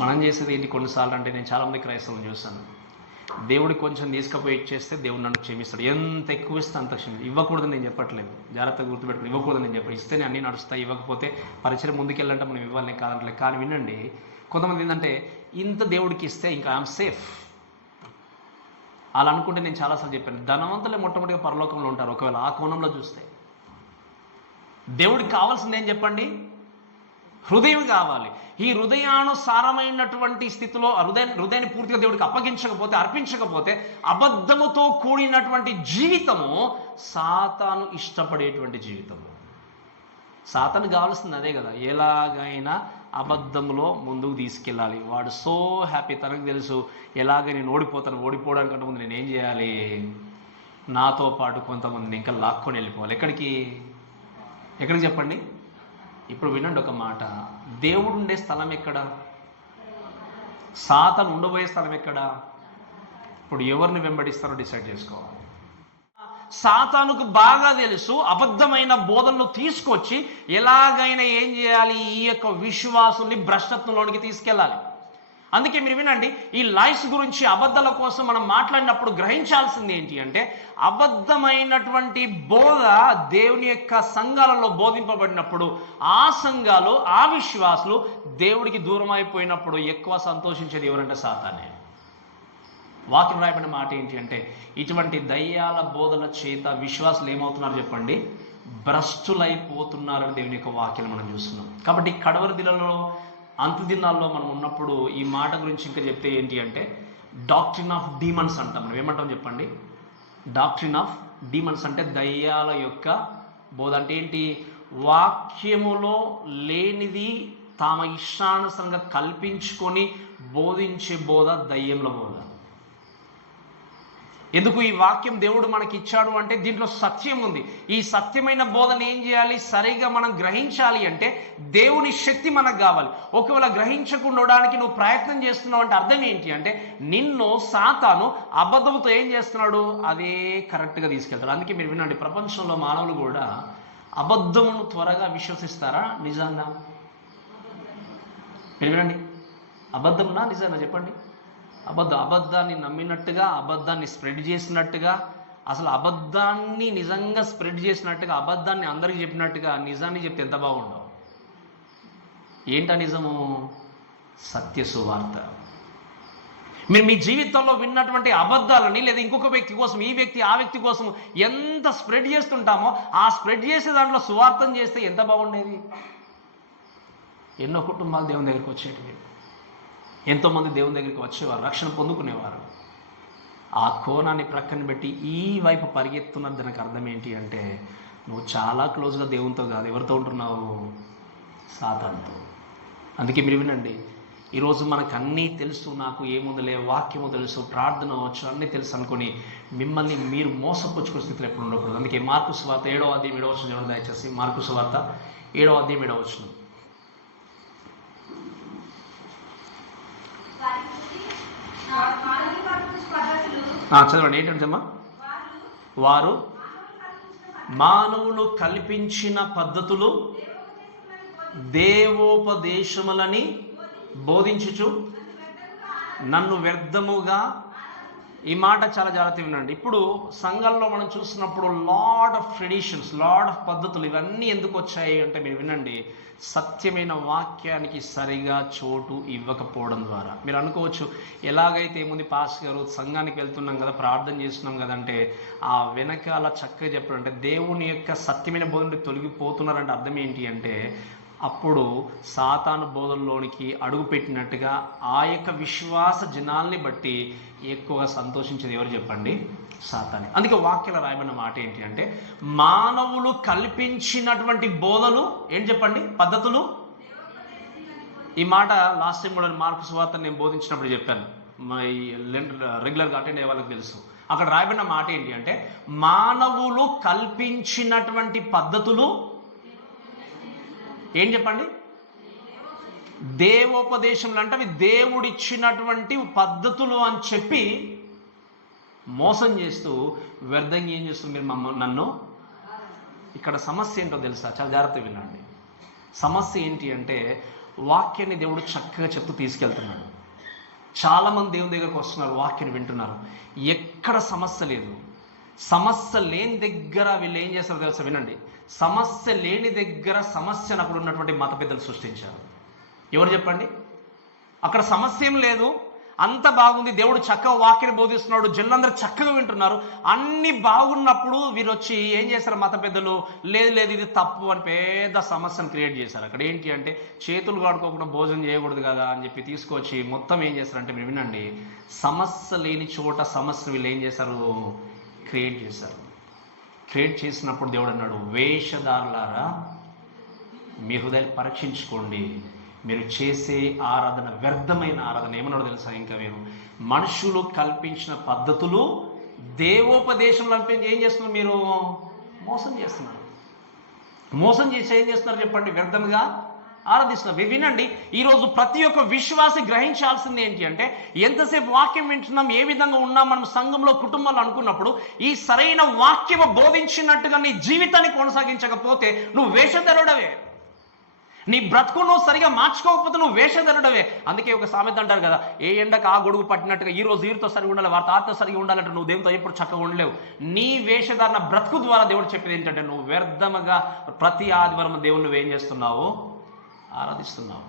మనం చేసేది ఏంటి కొన్నిసార్లు అంటే, నేను చాలామంది క్రైస్తవులను చూస్తాను, దేవుడికి కొంచెం తీసుకుపోయి ఇచ్చేస్తే దేవుడు నన్ను క్షమిస్తాడు. ఎంత ఎక్కువ ఇస్తే అంత క్షమిస్తాడు. ఇవ్వకూడదని నేను చెప్పట్లేదు, జాగ్రత్తగా గుర్తుపెట్టుకుని, ఇవ్వకూడదని నేను చెప్పాను. ఇస్తేనే అన్నీ నడుస్తాయి, ఇవ్వకపోతే పరిచయం ముందుకెళ్ళాలంటే మనం ఇవ్వాలని కాదంటలేదు. కానీ వినండి, కొంతమంది ఏంటంటే, ఇంత దేవుడికి ఇస్తే ఇంకా ఐఎమ్ సేఫ్ అలా అనుకుంటే, నేను చాలాసార్లు చెప్పాను, ధనవంతులే మొట్టమొదటిగా పరలోకంలో ఉంటారు ఒకవేళ ఆ కోణంలో చూస్తే. దేవుడికి కావాల్సింది ఏం చెప్పండి? హృదయం కావాలి. ఈ హృదయానుసారమైనటువంటి స్థితిలో హృదయాన్ని పూర్తిగా దేవుడికి అప్పగించకపోతే, అర్పించకపోతే, అబద్ధముతో కూడినటువంటి జీవితము సాతాను ఇష్టపడేటువంటి జీవితము. సాతాను కావాల్సింది అదే కదా, ఎలాగైనా అబద్ధంలో ముందుకు తీసుకెళ్ళాలి. వాడు సో హ్యాపీ, తనకు తెలుసు ఎలాగ నేను ఓడిపోవడానికంటే ముందు నేను ఏం చేయాలి? నాతో పాటు కొంతమందిని ఇంకా లాక్కొని వెళ్ళిపోవాలి. ఎక్కడికి చెప్పండి? ఇప్పుడు వినండి ఒక మాట, దేవుడు ఉండే స్థలం ఎక్కడ? సాతాను ఉండబోయే స్థలం ఎక్కడ? ఇప్పుడు ఎవరిని వెంబడిస్తారో డిసైడ్ చేసుకోవాలి. సాతానుకు బాగా తెలుసు అబద్ధమైన బోధనలు తీసుకొచ్చి ఎలాగైనా ఏం చేయాలి? ఈ యొక్క విశ్వాసుల్ని భ్రష్టత్వంలోనికి తీసుకెళ్ళాలి. అందుకే మీరు వినండి, ఈ లైఫ్ గురించి, అబద్ధాల కోసం మనం మాట్లాడినప్పుడు గ్రహించాల్సింది ఏంటి అంటే, అబద్ధమైనటువంటి బోధ దేవుని యొక్క సంఘాలలో బోధింపబడినప్పుడు ఆ సంఘాలు, ఆ విశ్వాసులు దేవుడికి దూరం అయిపోయినప్పుడు ఎక్కువ సంతోషించేది ఎవరంటే సాతానే. వాక్యం రాయబడిన మాట ఏంటి అంటే, ఇటువంటి దయ్యాల బోధల చేత విశ్వాసులు ఏమవుతున్నారు చెప్పండి? భ్రష్టులైపోతున్నారని దేవుని యొక్క వాక్యాలు మనం చూస్తున్నాం. కాబట్టి కడవరి దినాల్లో, అంత్య దినాల్లో మనం ఉన్నప్పుడు ఈ మాట గురించి ఇంకా చెప్తే ఏంటి అంటే, డాక్ట్రిన్ ఆఫ్ డీమన్స్ అంటాం. మనం ఏమంటాం చెప్పండి? డాక్ట్రిన్ ఆఫ్ డీమన్స్ అంటే దయ్యాల యొక్క బోధ. అంటే ఏంటి? వాక్యములో లేనిది తామ ఇష్టానుసరంగా కల్పించుకొని బోధించే బోధ దయ్యంల బోధ. ఎందుకు ఈ వాక్యం దేవుడు మనకి ఇచ్చాడు అంటే దీంట్లో సత్యం ఉంది. ఈ సత్యమైన బోధన ఏం చేయాలి? సరిగా మనం గ్రహించాలి అంటే దేవుని శక్తి మనకు కావాలి. ఒకవేళ గ్రహించకుండా ఉండడానికి నువ్వు ప్రయత్నం చేస్తున్నావు అంటే అర్థం ఏంటి అంటే, నిన్ను సాతాను అబద్ధంతో ఏం చేస్తున్నాడు? అదే కరెక్ట్గా తీసుకెళ్తాడు. అందుకే మీరు వినండి, ప్రపంచంలో మానవులు కూడా అబద్ధమును త్వరగా విశ్వసిస్తారా నిజంగా? మీరు వినండి, అబద్ధంనా నిజంగా చెప్పండి? అబద్ధాన్ని నమ్మినట్టుగా, అబద్ధాన్ని స్ప్రెడ్ చేసినట్టుగా, అసలు అబద్ధాన్ని నిజంగా స్ప్రెడ్ చేసినట్టుగా, అబద్ధాన్ని అందరికీ చెప్పినట్టుగా నిజాన్ని చెప్తే ఎంత బాగుండవు. ఏంటా నిజము? సత్య సువార్త. మీరు మీ జీవితంలో విన్నటువంటి అబద్ధాలని లేదా ఇంకొక వ్యక్తి కోసం, ఈ వ్యక్తి ఆ వ్యక్తి కోసం ఎంత స్ప్రెడ్ చేస్తుంటామో, ఆ స్ప్రెడ్ చేసే దాంట్లో సువార్థం చేస్తే ఎంత బాగుండేది. ఎన్నో కుటుంబాలు దేవుని దగ్గరికి వచ్చేటివి, ఎంతోమంది దేవుని దగ్గరికి వచ్చేవారు, రక్షణ పొందుకునేవారు. ఆ కోణాన్ని ప్రక్కన పెట్టి ఈ వైపు పరిగెత్తున్నది దానికి అర్థం ఏంటి అంటే, నువ్వు చాలా క్లోజ్గా దేవునితో కాదు, ఎవరితో ఉంటున్నావు? సాతానుతో. అందుకే మీరు వినండి, ఈరోజు మనకు అన్నీ తెలుసు, నాకు ఏముందిలే, వాక్యము తెలుసు, ప్రార్థన వచ్చు, అన్నీ తెలుసు అనుకుని మిమ్మల్ని మీరు మోసపుచ్చుకునే స్థితిలో ఎప్పుడు ఉండకూడదు. అందుకే మార్కు సువార్త 7వ అధ్యాయం 7వ వచనం చూడండి దయచేసి. మార్కు సువార్త 7వ అధ్యాయం 7వ వచనం. చదవండి. ఏంటంటమ్మా? వారు మానవులు కల్పించిన పద్ధతులు దేవోపదేశములని బోధించుచు నన్ను వ్యర్థముగా. ఈ మాట చాలా జాగ్రత్తగా వినండి. ఇప్పుడు సంఘంలో మనం చూసినప్పుడు lot of traditions, lot of పద్ధతులు, ఇవన్నీ ఎందుకు వచ్చాయి అంటే మీరు వినండి, సత్యమైన వాక్యానికి సరిగా చోటు ఇవ్వకపోవడం ద్వారా. మీరు అనుకోవచ్చు, ఎలాగైతే ఏముంది పాస్ గారు, సంఘానికి వెళ్తున్నాం కదా, ప్రార్థన చేస్తున్నాం కదంటే ఆ వెనకాల చక్కగా చెప్పడం అంటే దేవుని యొక్క సత్యమైన బోధన తొలగిపోతున్నారంటే అర్థం ఏంటి అంటే, అప్పుడు సాతాను బోధనలోనికి అడుగుపెట్టినట్టుగా ఆ యొక్క విశ్వాస జనాల్ని బట్టి ఎక్కువగా సంతోషించేది ఎవరు చెప్పండి? సాతానే. అందుకే వాక్యాల రాయబడిన మాట ఏంటి అంటే, మానవులు కల్పించినటువంటి బోధలు ఏంటి చెప్పండి? పద్ధతులు. ఈ మాట లాస్ట్ టైం కూడా మార్కు సువార్త నేను బోధించినప్పుడు చెప్పాను, రెగ్యులర్గా అటెండ్ అయ్యే వాళ్ళకి తెలుసు. అక్కడ రాయబడిన మాట ఏంటి అంటే, మానవులు కల్పించినటువంటి పద్ధతులు ఏం చెప్పండి? దేవోపదేశములు. అంటే అవి దేవుడిచ్చినటువంటి పద్ధతులు అని చెప్పి మోసం చేస్తూ వ్యర్థంగా ఏం చేస్తుంది? మీరు నన్ను. ఇక్కడ సమస్య ఏంటో తెలుసా? చాలా జాగ్రత్తగా వినండి. సమస్య ఏంటి అంటే, వాక్యాన్ని దేవుడు చక్కగా చెప్తూ తీసుకెళ్తున్నాడు. చాలామంది దేవుని దగ్గరకు వస్తున్నారు, వాక్యాన్ని వింటున్నారు, ఎక్కడ సమస్య లేదు. సమస్య లేని దగ్గర వీళ్ళు ఏం చేస్తారో తెలుసా? వినండి, సమస్య లేని దగ్గర సమస్యను అక్కడ ఉన్నటువంటి మత పెద్దలు సృష్టించారు. ఎవరు చెప్పండి? అక్కడ సమస్య ఏం లేదు, అంత బాగుంది, దేవుడు చక్కగా వాక్యాన్ని బోధిస్తున్నాడు, జనులందరూ చక్కగా వింటున్నారు, అన్ని బాగున్నప్పుడు వీరు వచ్చి ఏం చేశారు మత పెద్దలు? లేదు ఇది తప్పు అని పెద్ద సమస్యను క్రియేట్ చేశారు. అక్కడ ఏంటి అంటే, చేతులు కాడుకోకుండా భోజనం చేయకూడదు కదా అని చెప్పి తీసుకొచ్చి మొత్తం ఏం చేశారంటే, మీరు వినండి, సమస్య లేని చోట సమస్యను వీళ్ళు ఏం చేశారు? క్రియేట్ చేశారు. క్రియేట్ చేసినప్పుడు దేవుడు అన్నాడు, వేషధారులారా మీ హృదయాలు పరీక్షించుకోండి, మీరు చేసే ఆరాధన వ్యర్థమైన ఆరాధన. ఏమన్నాడు తెలుసా? ఇంకా మీరు మనుషులు కల్పించిన పద్ధతులు దేవోపదేశంలో ఏం చేస్తున్నారు? మీరు మోసం చేస్తున్నారు. మోసం చేసి ఏం చేస్తున్నారు చెప్పండి? వ్యర్థంగా ఆరాధిస్తున్నారు. వినండి, ఈరోజు ప్రతి ఒక్క విశ్వాసి గ్రహించాల్సింది ఏంటి అంటే, ఎంతసేపు వాక్యం వింటున్నాం, ఏ విధంగా ఉన్నాం మనం సంఘంలో, కుటుంబాలు అనుకున్నప్పుడు ఈ సరైన వాక్యము బోధించినట్టుగా నీ జీవితాన్ని కొనసాగించకపోతే నువ్వు వేషధరుడవే. నీ బ్రతుకు నువ్వు సరిగా మార్చుకోకపోతే నువ్వు వేషధరుడవే. అందుకే ఒక సామెత అంటారు కదా, ఏ ఎండకు ఆ గొడుగు పట్టినట్టుగా ఈ రోజు వీరితో సరిగా ఉండాలి, వారి తాతో సరిగా ఉండాలంటే నువ్వు దేవునితో ఎప్పుడు చక్కగా ఉండలేవు. నీ వేషధారణ బ్రతుకు ద్వారా దేవుడు చెప్పేది ఏంటంటే, నువ్వు వ్యర్థముగా ప్రతి ఆదివారం దేవుని నువ్వేం చేస్తున్నావు? ఆరాధిస్తున్నావు.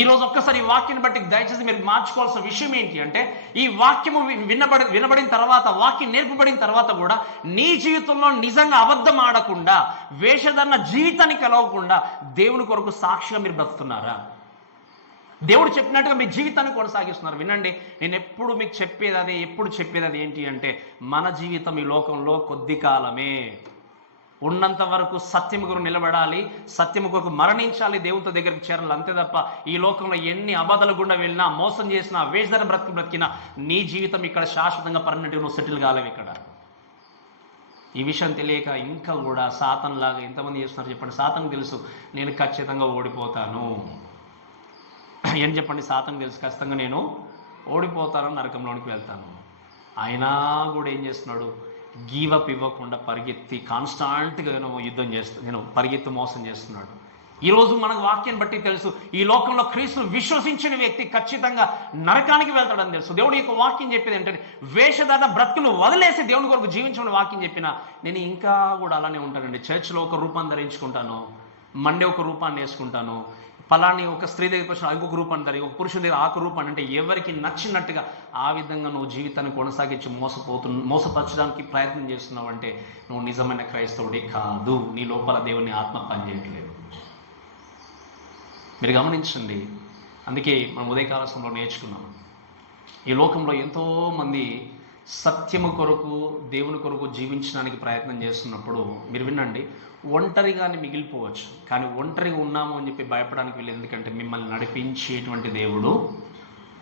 ఈరోజు ఒక్కసారి ఈ వాక్యాన్ని బట్టి దయచేసి మీరు మార్చుకోవాల్సిన విషయం ఏంటి అంటే, ఈ వాక్యము వినబడిన తర్వాత, వాక్యం నేర్పబడిన తర్వాత కూడా నీ జీవితంలో నిజంగా అబద్ధం ఆడకుండా, వేషధరణ జీవితాన్ని కలవకుండా దేవుని కొరకు సాక్షిగా మీరు బ్రతుకుతున్నారా? దేవుడు చెప్పినట్టుగా మీ జీవితాన్ని కొనసాగిస్తున్నారు. వినండి, నేను ఎప్పుడు మీకు చెప్పేది అది ఏంటి అంటే, మన జీవితం ఈ లోకంలో కొద్ది కాలమే. ఉన్నంత వరకు సత్యము కొరకు నిలబడాలి, సత్యము కొరకు మరణించాలి, దేవునితో దగ్గరికి చేరాలి, అంతే తప్ప ఈ లోకంలో ఎన్ని అబద్ధాల గుండా వెళ్ళినా, మోసం చేసినా, వేషధర బ్రతికినా నీ జీవితం ఇక్కడ శాశ్వతంగా పర్మనెంట్గా నువ్వు సెటిల్ కాలేవు ఇక్కడ. ఈ విషయం తెలియక ఇంకా కూడా సాతాను లాగా ఎంతమంది చేస్తున్నారు చెప్పండి? సాతానుకు తెలుసు నేను ఖచ్చితంగా ఓడిపోతాను. ఏం చెప్పండి? సాతానుకు తెలుసు ఖచ్చితంగా నేను ఓడిపోతాను, నరకంలోనికి వెళ్తాను. అయినా కూడా ఏం చేస్తున్నాడు? గీవప్ ఇవ్వకుండా పరిగెత్తి కాన్స్టాంట్గా యుద్ధం చేస్తూ పరిగెత్తి మోసం చేస్తున్నాడు. ఈరోజు మనకు వాక్యాన్ని బట్టి తెలుసు, ఈ లోకంలో క్రీస్తును విశ్వసించిన వ్యక్తి ఖచ్చితంగా నరకానికి వెళ్తాడని తెలుసు. దేవుడి యొక్క వాక్యం చెప్పేది ఏంటంటే, వేషధార బ్రతుకులు వదిలేసి దేవుని కొరకు జీవించమని వాక్యం చెప్పినా నేను ఇంకా కూడా అలానే ఉంటానండి. చర్చ్లో ఒక రూపాన్ని ధరించుకుంటాను, మండే ఒక రూపాన్ని వేసుకుంటాను, ఫలాని ఒక స్త్రీ దగ్గరికి వచ్చిన ఇంకొక రూపాన్ని ధరి, ఒక పురుషుని దగ్గర ఆకు రూపాన్ని, అంటే ఎవరికి నచ్చినట్టుగా ఆ విధంగా నువ్వు జీవితాన్ని కొనసాగించి మోసపరచడానికి ప్రయత్నం చేస్తున్నావు అంటే నువ్వు నిజమైన క్రైస్తవుడే కాదు. నీ లోపల దేవుని ఆత్మ పనిచేయట్లేదు. మీరు గమనించండి. అందుకే మనం ఉదయకాల సమయంలో నేర్చుకున్నాం, ఈ లోకంలో ఎంతోమంది సత్యము కొరకు, దేవుని కొరకు జీవించడానికి ప్రయత్నం చేస్తున్నప్పుడు మీరు వినండి, ఒంటరిగానే మిగిలిపోవచ్చు. కానీ ఒంటరిగా ఉన్నాము అని చెప్పి భయపడడానికి వెళ్ళేది, ఎందుకంటే మిమ్మల్ని నడిపించేటువంటి దేవుడు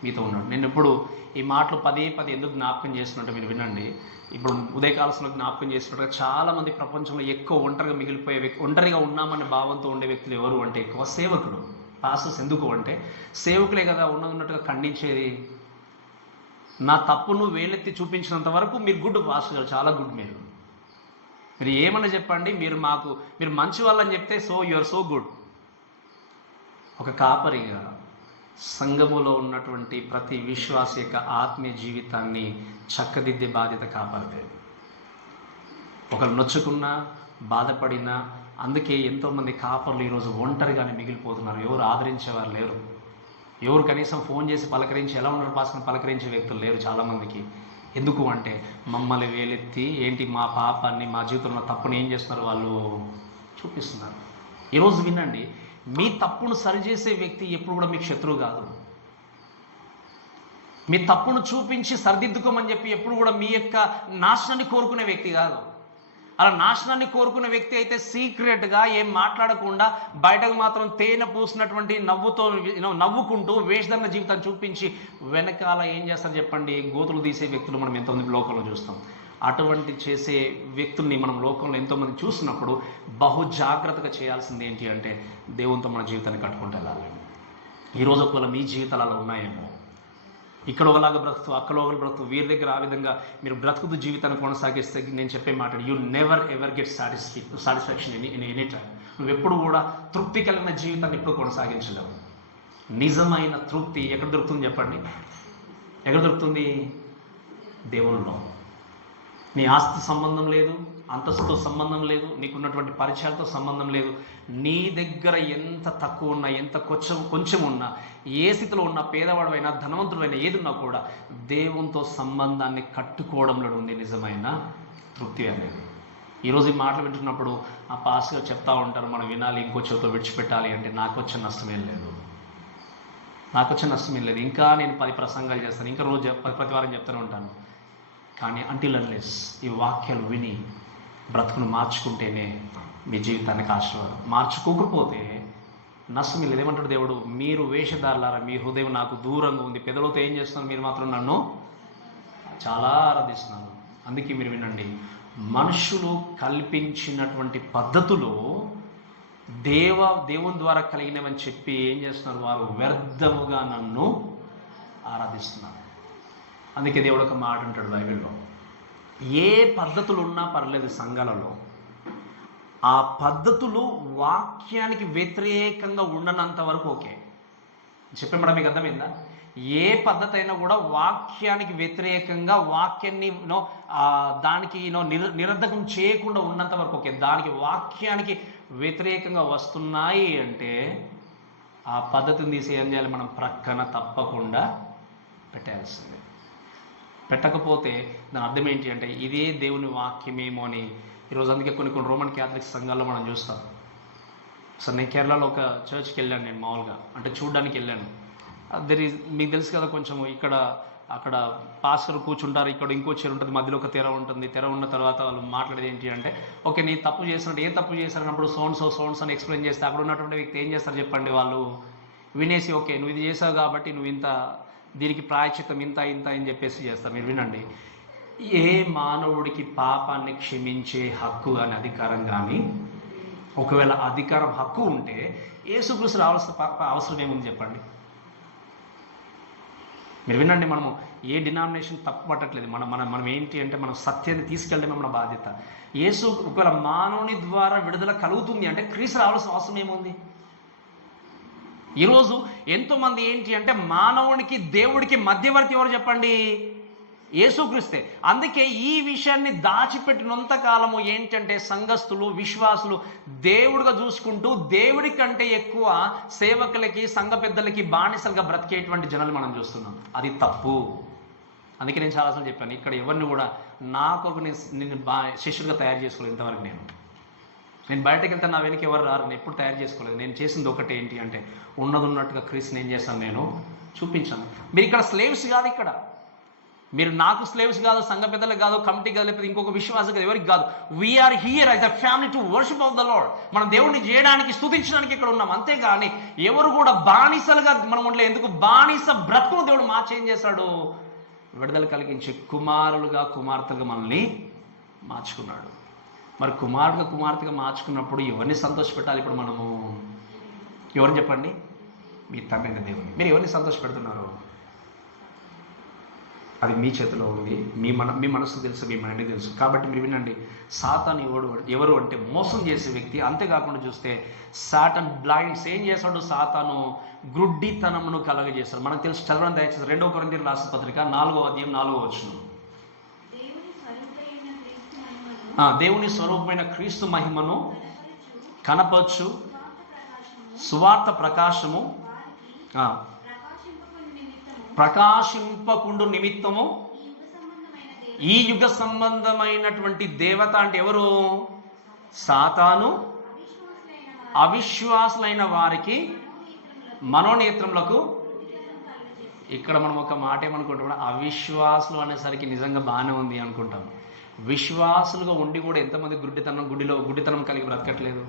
మీతో ఉన్నాడు. నేను ఎప్పుడు ఈ మాటలు పదే ఎందుకు జ్ఞాపకం చేస్తున్నట్టు మీరు వినండి. ఇప్పుడు ఉదయకాలంలో జ్ఞాపకం చేసినట్టుగా చాలామంది ప్రపంచంలో ఎక్కువ ఒంటరిగా మిగిలిపోయే ఒంటరిగా ఉన్నామనే భావంతో ఉండే వ్యక్తులు ఎవరు అంటే ఎక్కువ సేవకుడు, పాస్టర్స్. ఎందుకు అంటే సేవకులే కదా ఉన్నట్టుగా ఖండించేది. నా తప్పును వేలెత్తి చూపించినంత వరకు మీరు గుడ్ పాస్టర్ గారు, చాలా గుడ్. మీరు ఏమన్నా చెప్పండి, మీరు మంచి వాళ్ళని చెప్తే యు ఆర్ సో గుడ్. ఒక కాపరిగా సంఘములో ఉన్నటువంటి ప్రతి విశ్వాస యొక్క ఆత్మీయ జీవితాన్ని చక్కదిద్దే బాధ్యత కాపరిదే. ఒకరు నొచ్చుకున్నా, బాధపడినా, అందుకే ఎంతోమంది కాపర్లు ఈరోజు ఒంటరిగానే మిగిలిపోతున్నారు. ఎవరు ఆదరించేవారు లేరు, ఎవరు కనీసం ఫోన్ చేసి పలకరించి ఎలా ఉన్నారు పాస్టర్ పలకరించే వ్యక్తులు లేరు చాలామందికి. ఎందుకు అంటే మమ్మల్ని వేలెత్తి ఏంటి మా పాపాన్ని, మా జీవితంలో తప్పుని ఏం చేస్తున్నారు వాళ్ళు చూపిస్తున్నారు. ఈరోజు వినండి, మీ తప్పును సరిచేసే వ్యక్తి ఎప్పుడు కూడా మీకు శత్రువు కాదు. మీ తప్పును చూపించి సరిదిద్దుకోమని చెప్పి ఎప్పుడు కూడా మీ యొక్క నాశనాన్ని కోరుకునే వ్యక్తి కాదు. అలా నాశనాన్ని కోరుకునే వ్యక్తి అయితే సీక్రెట్గా ఏం మాట్లాడకుండా బయటకు మాత్రం తేనె పూసినటువంటి నవ్వుకుంటూ వేషధరణ జీవితాన్ని చూపించి వెనకాల ఏం చేస్తారు చెప్పండి? గోతులు తీసే వ్యక్తులు మనం ఎంతోమంది లోకంలో చూస్తాం. అటువంటి చేసే వ్యక్తుల్ని మనం లోకంలో ఎంతోమంది చూసినప్పుడు బహు జాగ్రత్తగా చేయాల్సింది ఏంటి అంటే దేవునితో మన జీవితాన్ని కట్టుకుంటూ వెళ్ళాలి. ఈరోజు ఒకవేళ మీ జీవితాలు అలా ఉన్నాయేమో, ఇక్కడ ఒకలాగా బ్రతుకుతూ అక్కడ ఒకరు బ్రతుకు, వీరి దగ్గర ఆ విధంగా మీరు బ్రతుకుతూ జీవితాన్ని కొనసాగిస్తే నేను చెప్పే మాట, you never ever get satisfaction in any time. నువ్వు ఎప్పుడు కూడా తృప్తి కలిగిన జీవితాన్ని ఎప్పుడు కొనసాగించలేవు. నిజమైన తృప్తి ఎక్కడ దొరుకుతుంది చెప్పండి? ఎక్కడ దొరుకుతుంది? దేవునిలో. నీ ఆస్తి సంబంధం లేదు, అంతస్తుతో సంబంధం లేదు, నీకున్నటువంటి పరిచయాలతో సంబంధం లేదు. నీ దగ్గర ఎంత తక్కువ ఉన్నా, ఎంత కొంచెం ఉన్నా, ఏ స్థితిలో ఉన్నా, పేదవాడైనా ధనవంతుడైనా ఏది ఉన్నా కూడా దేవునితో సంబంధాన్ని కట్టుకోవడంలో ఉంది నిజమైన తృప్తి అనేది. ఈరోజు ఈ మాటలు వింటున్నప్పుడు ఆ పాస్గా చెప్తా ఉంటారు, మనం వినాలి, ఇంకో చేతితో విడిచిపెట్టాలి అంటే నాకు వచ్చే నష్టమేం లేదు. ఇంకా నేను 10 ప్రసంగాలు చేస్తాను, ఇంకా రోజు ప్రతి వారం చెప్తూనే ఉంటాను. కానీ అంటిల్ అన్లెస్ ఈ వాక్యాలు విని బ్రతుకును మార్చుకుంటేనే మీ జీవితానికి ఆశీర్వాదం. మార్చుకోకపోతే నష్టం లేదు. ఏమంటాడు దేవుడు? మీరు వేషధారులారా, మీ హృదయం నాకు దూరంగా ఉంది, పెదవులతో ఏం చేస్తున్నారు, మీరు మాత్రం నన్ను చాలా ఆరాధిస్తున్నారు. అందుకే మీరు వినండి, మనుషులు కల్పించినటువంటి పద్ధతులు దేవుని ద్వారా కలిగినవని చెప్పి ఏం చేస్తున్నారు? వారు వ్యర్థముగా నన్ను ఆరాధిస్తున్నారు. అందుకే దేవుడు ఒక మాట అంటాడు బైబిల్లో, ఏ పద్ధతులు ఉన్నా పర్లేదు సంఘాలలో, ఆ పద్ధతులు వాక్యానికి వ్యతిరేకంగా ఉండనంత వరకు ఓకే. చెప్పేమాట మీకు అర్థమైందా? ఏ పద్ధతి అయినా కూడా వాక్యానికి వ్యతిరేకంగా, వాక్యాన్ని దానికి నిరర్ధకం చేయకుండా ఉన్నంత వరకు ఓకే. దానికి వాక్యానికి వ్యతిరేకంగా వస్తున్నాయి అంటే ఆ పద్ధతిని తీసి ఏం చేయాలి, మనం ప్రక్కన తప్పకుండా పెట్టాల్సిందే. పెట్టకపోతే దాని అర్థం ఏంటి అంటే ఇదే దేవుని వాక్యమేమో అని ఈరోజు అందుకే కొన్ని రోమన్ క్యాథలిక్ సంఘాల్లో మనం చూస్తాం. సో నేను కేరళలో ఒక చర్చ్కి వెళ్ళాను, నేను మామూలుగా అంటే చూడడానికి వెళ్ళాను. మీకు తెలుసు కదా, కొంచెం ఇక్కడ అక్కడ పాస్టర్ కూర్చుంటారు, ఇక్కడ ఇంకో చైర్ ఉంటుంది, మధ్యలో ఒక తెర ఉంటుంది. తెర ఉన్న తర్వాత వాళ్ళు మాట్లాడేది ఏంటి అంటే, ఓకే నీ తప్పు చేసినట్టు, ఏ తప్పు చేశారన్నప్పుడు సోన్స్ అని ఎక్స్ప్లెయిన్ చేస్తే అక్కడ ఉన్నటువంటి వ్యక్తి ఏం చేస్తారు చెప్పండి, వాళ్ళు వినేసి ఓకే నువ్వు ఇది చేసావు కాబట్టి నువ్వు ఇంత, దీనికి ప్రాయశ్చిత్తం ఇంత అని చెప్పేసి చేస్తారు. మీరు వినండి, ఏ మానవుడికి పాపాన్ని క్షమించే హక్కు కానీ అధికారం కానీ, ఒకవేళ అధికారం హక్కు ఉంటే యేసుక్రీస్తు అవసరం ఏముంది చెప్పండి. మీరు వినండి, మనము ఏ డినామినేషన్ తప్పు పట్టట్లేదు. మనం ఏంటి అంటే మనం సత్యాన్ని తీసుకెళ్ళడమే మన బాధ్యత. యేసు ఒకవేళ మానవుని ద్వారా విడుదల కలుగుతుంది అంటే క్రీస్తు రావాల్సిన అవసరం ఏముంది. ఈరోజు ఎంతోమంది ఏంటి అంటే మానవునికి దేవుడికి మధ్యవర్తి ఎవరు చెప్పండి, యేసుక్రీస్తే. అందుకే ఈ విషయాన్ని దాచిపెట్టినంత కాలము ఏంటంటే సంఘస్థులు, విశ్వాసులు దేవుడిగా చూసుకుంటూ దేవుడి కంటే ఎక్కువ సేవకులకి, సంఘ పెద్దలకి బానిసలుగా బ్రతికేటువంటి జనాలు మనం చూస్తున్నాం. అది తప్పు. అందుకే నేను చాలాసార్లు చెప్పాను, ఇక్కడ ఎవరిని కూడా నాకు నేను శిష్యుడిగా తయారు చేసుకోలేదు ఇంతవరకు. నేను బయటకు వెళ్తే నా వెనక ఎవరు రారు, నేను ఎప్పుడు తయారు చేసుకోలేదు. నేను చేసింది ఒకటి ఏంటి అంటే ఉన్నట్టుగా క్రీస్తుని ఏం చేశాను, నేను చూపించాను. మీరు ఇక్కడ స్లేవ్స్ కాదు, ఇక్కడ మీరు నాకు స్లేవ్స్ కాదు, సంఘ పెద్దలకు కాదు, కమిటీ కాదు, లేకపోతే ఇంకొక విశ్వాసం కాదు, ఎవరికి కాదు. We are here as a family to worship of the lord. మనం దేవుడిని చేయడానికి, స్తుతించడానికి ఇక్కడ ఉన్నాం. అంతేగాని ఎవరు కూడా బానిసలుగా మనం ఉండలే. ఎందుకు బానిస బ్రతుకును దేవుడు ఏం చేశాడు, విడుదల కలిగించి కుమారులుగా, కుమార్తెలుగా మనల్ని మార్చుకున్నాడు. మరి కుమార్తెగా మార్చుకున్నప్పుడు ఎవరిని సంతోషపెట్టాలి ఇప్పుడు మనము? ఎవరిని చెప్పండి, మీ తండ్రి దేవుని. మీరు ఎవరిని సంతోషపెడుతున్నారు? అది మీ చేతిలో ఉంది. మీ మనసుకు తెలుసు, మీ మైండ్కి తెలుసు. కాబట్టి మీరు వినండి, సాతాను ఎవరు అంటే మోసం చేసే వ్యక్తి. అంతేకాకుండా చూస్తే సాటన్ బ్లైండ్స్ ఏం చేశాడు, సాతాను గ్రుడ్డితనమును కలగజేశాడు. మనకు తెలుసు, చదవడం దయచేసి 2 కొరింథీయుల రాసిన పత్రిక 4వ అధ్యాయం 4వ వచనం. దేవుని స్వరూపమైన క్రీస్తు మహిమను కనపరచు సువార్త ప్రకాశము ప్రకాశింపకుండు నిమిత్తము ఈ యుగ సంబంధమైనటువంటి దేవత అంటే ఎవరు? సాతాను అవిశ్వాసులైన వారికి మనోనేత్రములకు. ఇక్కడ మనం ఒక మాట ఏమనుకుంటాం, అవిశ్వాసులు అనేసరికి నిజంగా బాగానే ఉంది అనుకుంటాం. విశ్వాసులుగా ఉండి కూడా ఎంతమంది గుడ్డితనం కలిగి బ్రతకట్లేదు.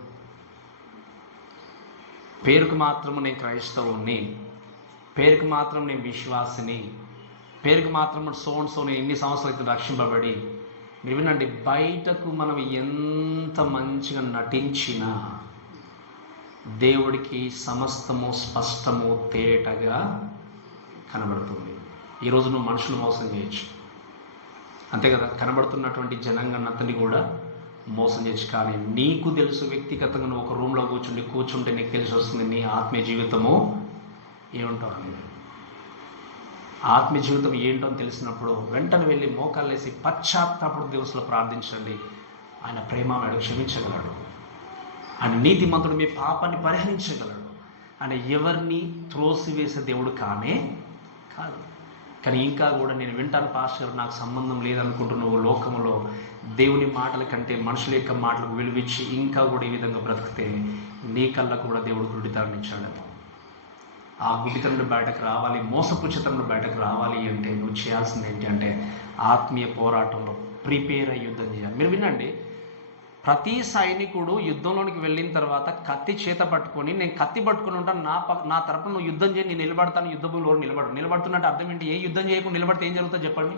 పేరుకు మాత్రం నేను క్రైస్తవుని, పేరుకు మాత్రం నేను విశ్వాసిని, పేరుకు మాత్రం సోని ఎన్ని సంవత్సరాలు అయితే రక్షింపబడి. మీరు వినండి, బయటకు మనం ఎంత మంచిగా నటించినా దేవుడికి సమస్తము స్పష్టము తేటగా కనబడుతుంది. ఈరోజు నువ్వు మనుషులు మోసం చేయొచ్చు, అంతే కదా, కనబడుతున్నటువంటి జనాంగాన్ని కూడా మోసం చేయొచ్చు. కానీ నీకు తెలుసు వ్యక్తిగతంగా నువ్వు ఒక రూమ్లో కూర్చుంటే నీకు తెలిసి వస్తుంది నీ ఆత్మీయ జీవితము ఏముంటావు అనేది. ఆత్మీయ జీవితం ఏంటో అని తెలిసినప్పుడు వెంటనే వెళ్ళి మోకాళ్ళేసి పశ్చాత్తాపడు దేవునిలో ప్రార్థించండి. ఆయన ప్రేమను క్షమించగలడు. ఆయన నీతిమంతుడు మీ పాపాన్ని పరిహరించగలడు. ఆయన ఎవరిని త్రోసివేసే దేవుడు కానే కాదు. కానీ ఇంకా కూడా నేను వింటాను పాస్టర్ గారు, నాకు సంబంధం లేదనుకుంటున్నావు లోకంలో దేవుని మాటల కంటే మనుషుల యొక్క మాటలకు విలువిచ్చి ఇంకా కూడా ఈ విధంగా బ్రతికితే నీ కళ్ళ కూడా దేవుడు గుడ్డితనాన్ని ఇచ్చాడేమో. ఆ గుడ్డితనంలో బయటకు రావాలి, మోసపుచ్చతనంలో బయటకు రావాలి అంటే నువ్వు చేయాల్సింది ఏంటి అంటే ఆత్మీయ పోరాటంలో ప్రిపేర్ అయ్యి యుద్ధం చేయాలి. మీరు వినండి, ప్రతి సైనికుడు యుద్ధంలోనికి వెళ్ళిన తర్వాత కత్తి చేత పట్టుకొని, నేను కత్తి పట్టుకొని ఉంటాను, నా తరపున నువ్వు యుద్ధం చేయి, నేను నిలబడతాను, యుద్ధ భూమిలో నిలబడుతున్నట్టు అర్థం ఏంటి? ఏ యుద్ధం చేయకుండా నిలబడితే ఏం జరుగుతుందో చెప్పండి.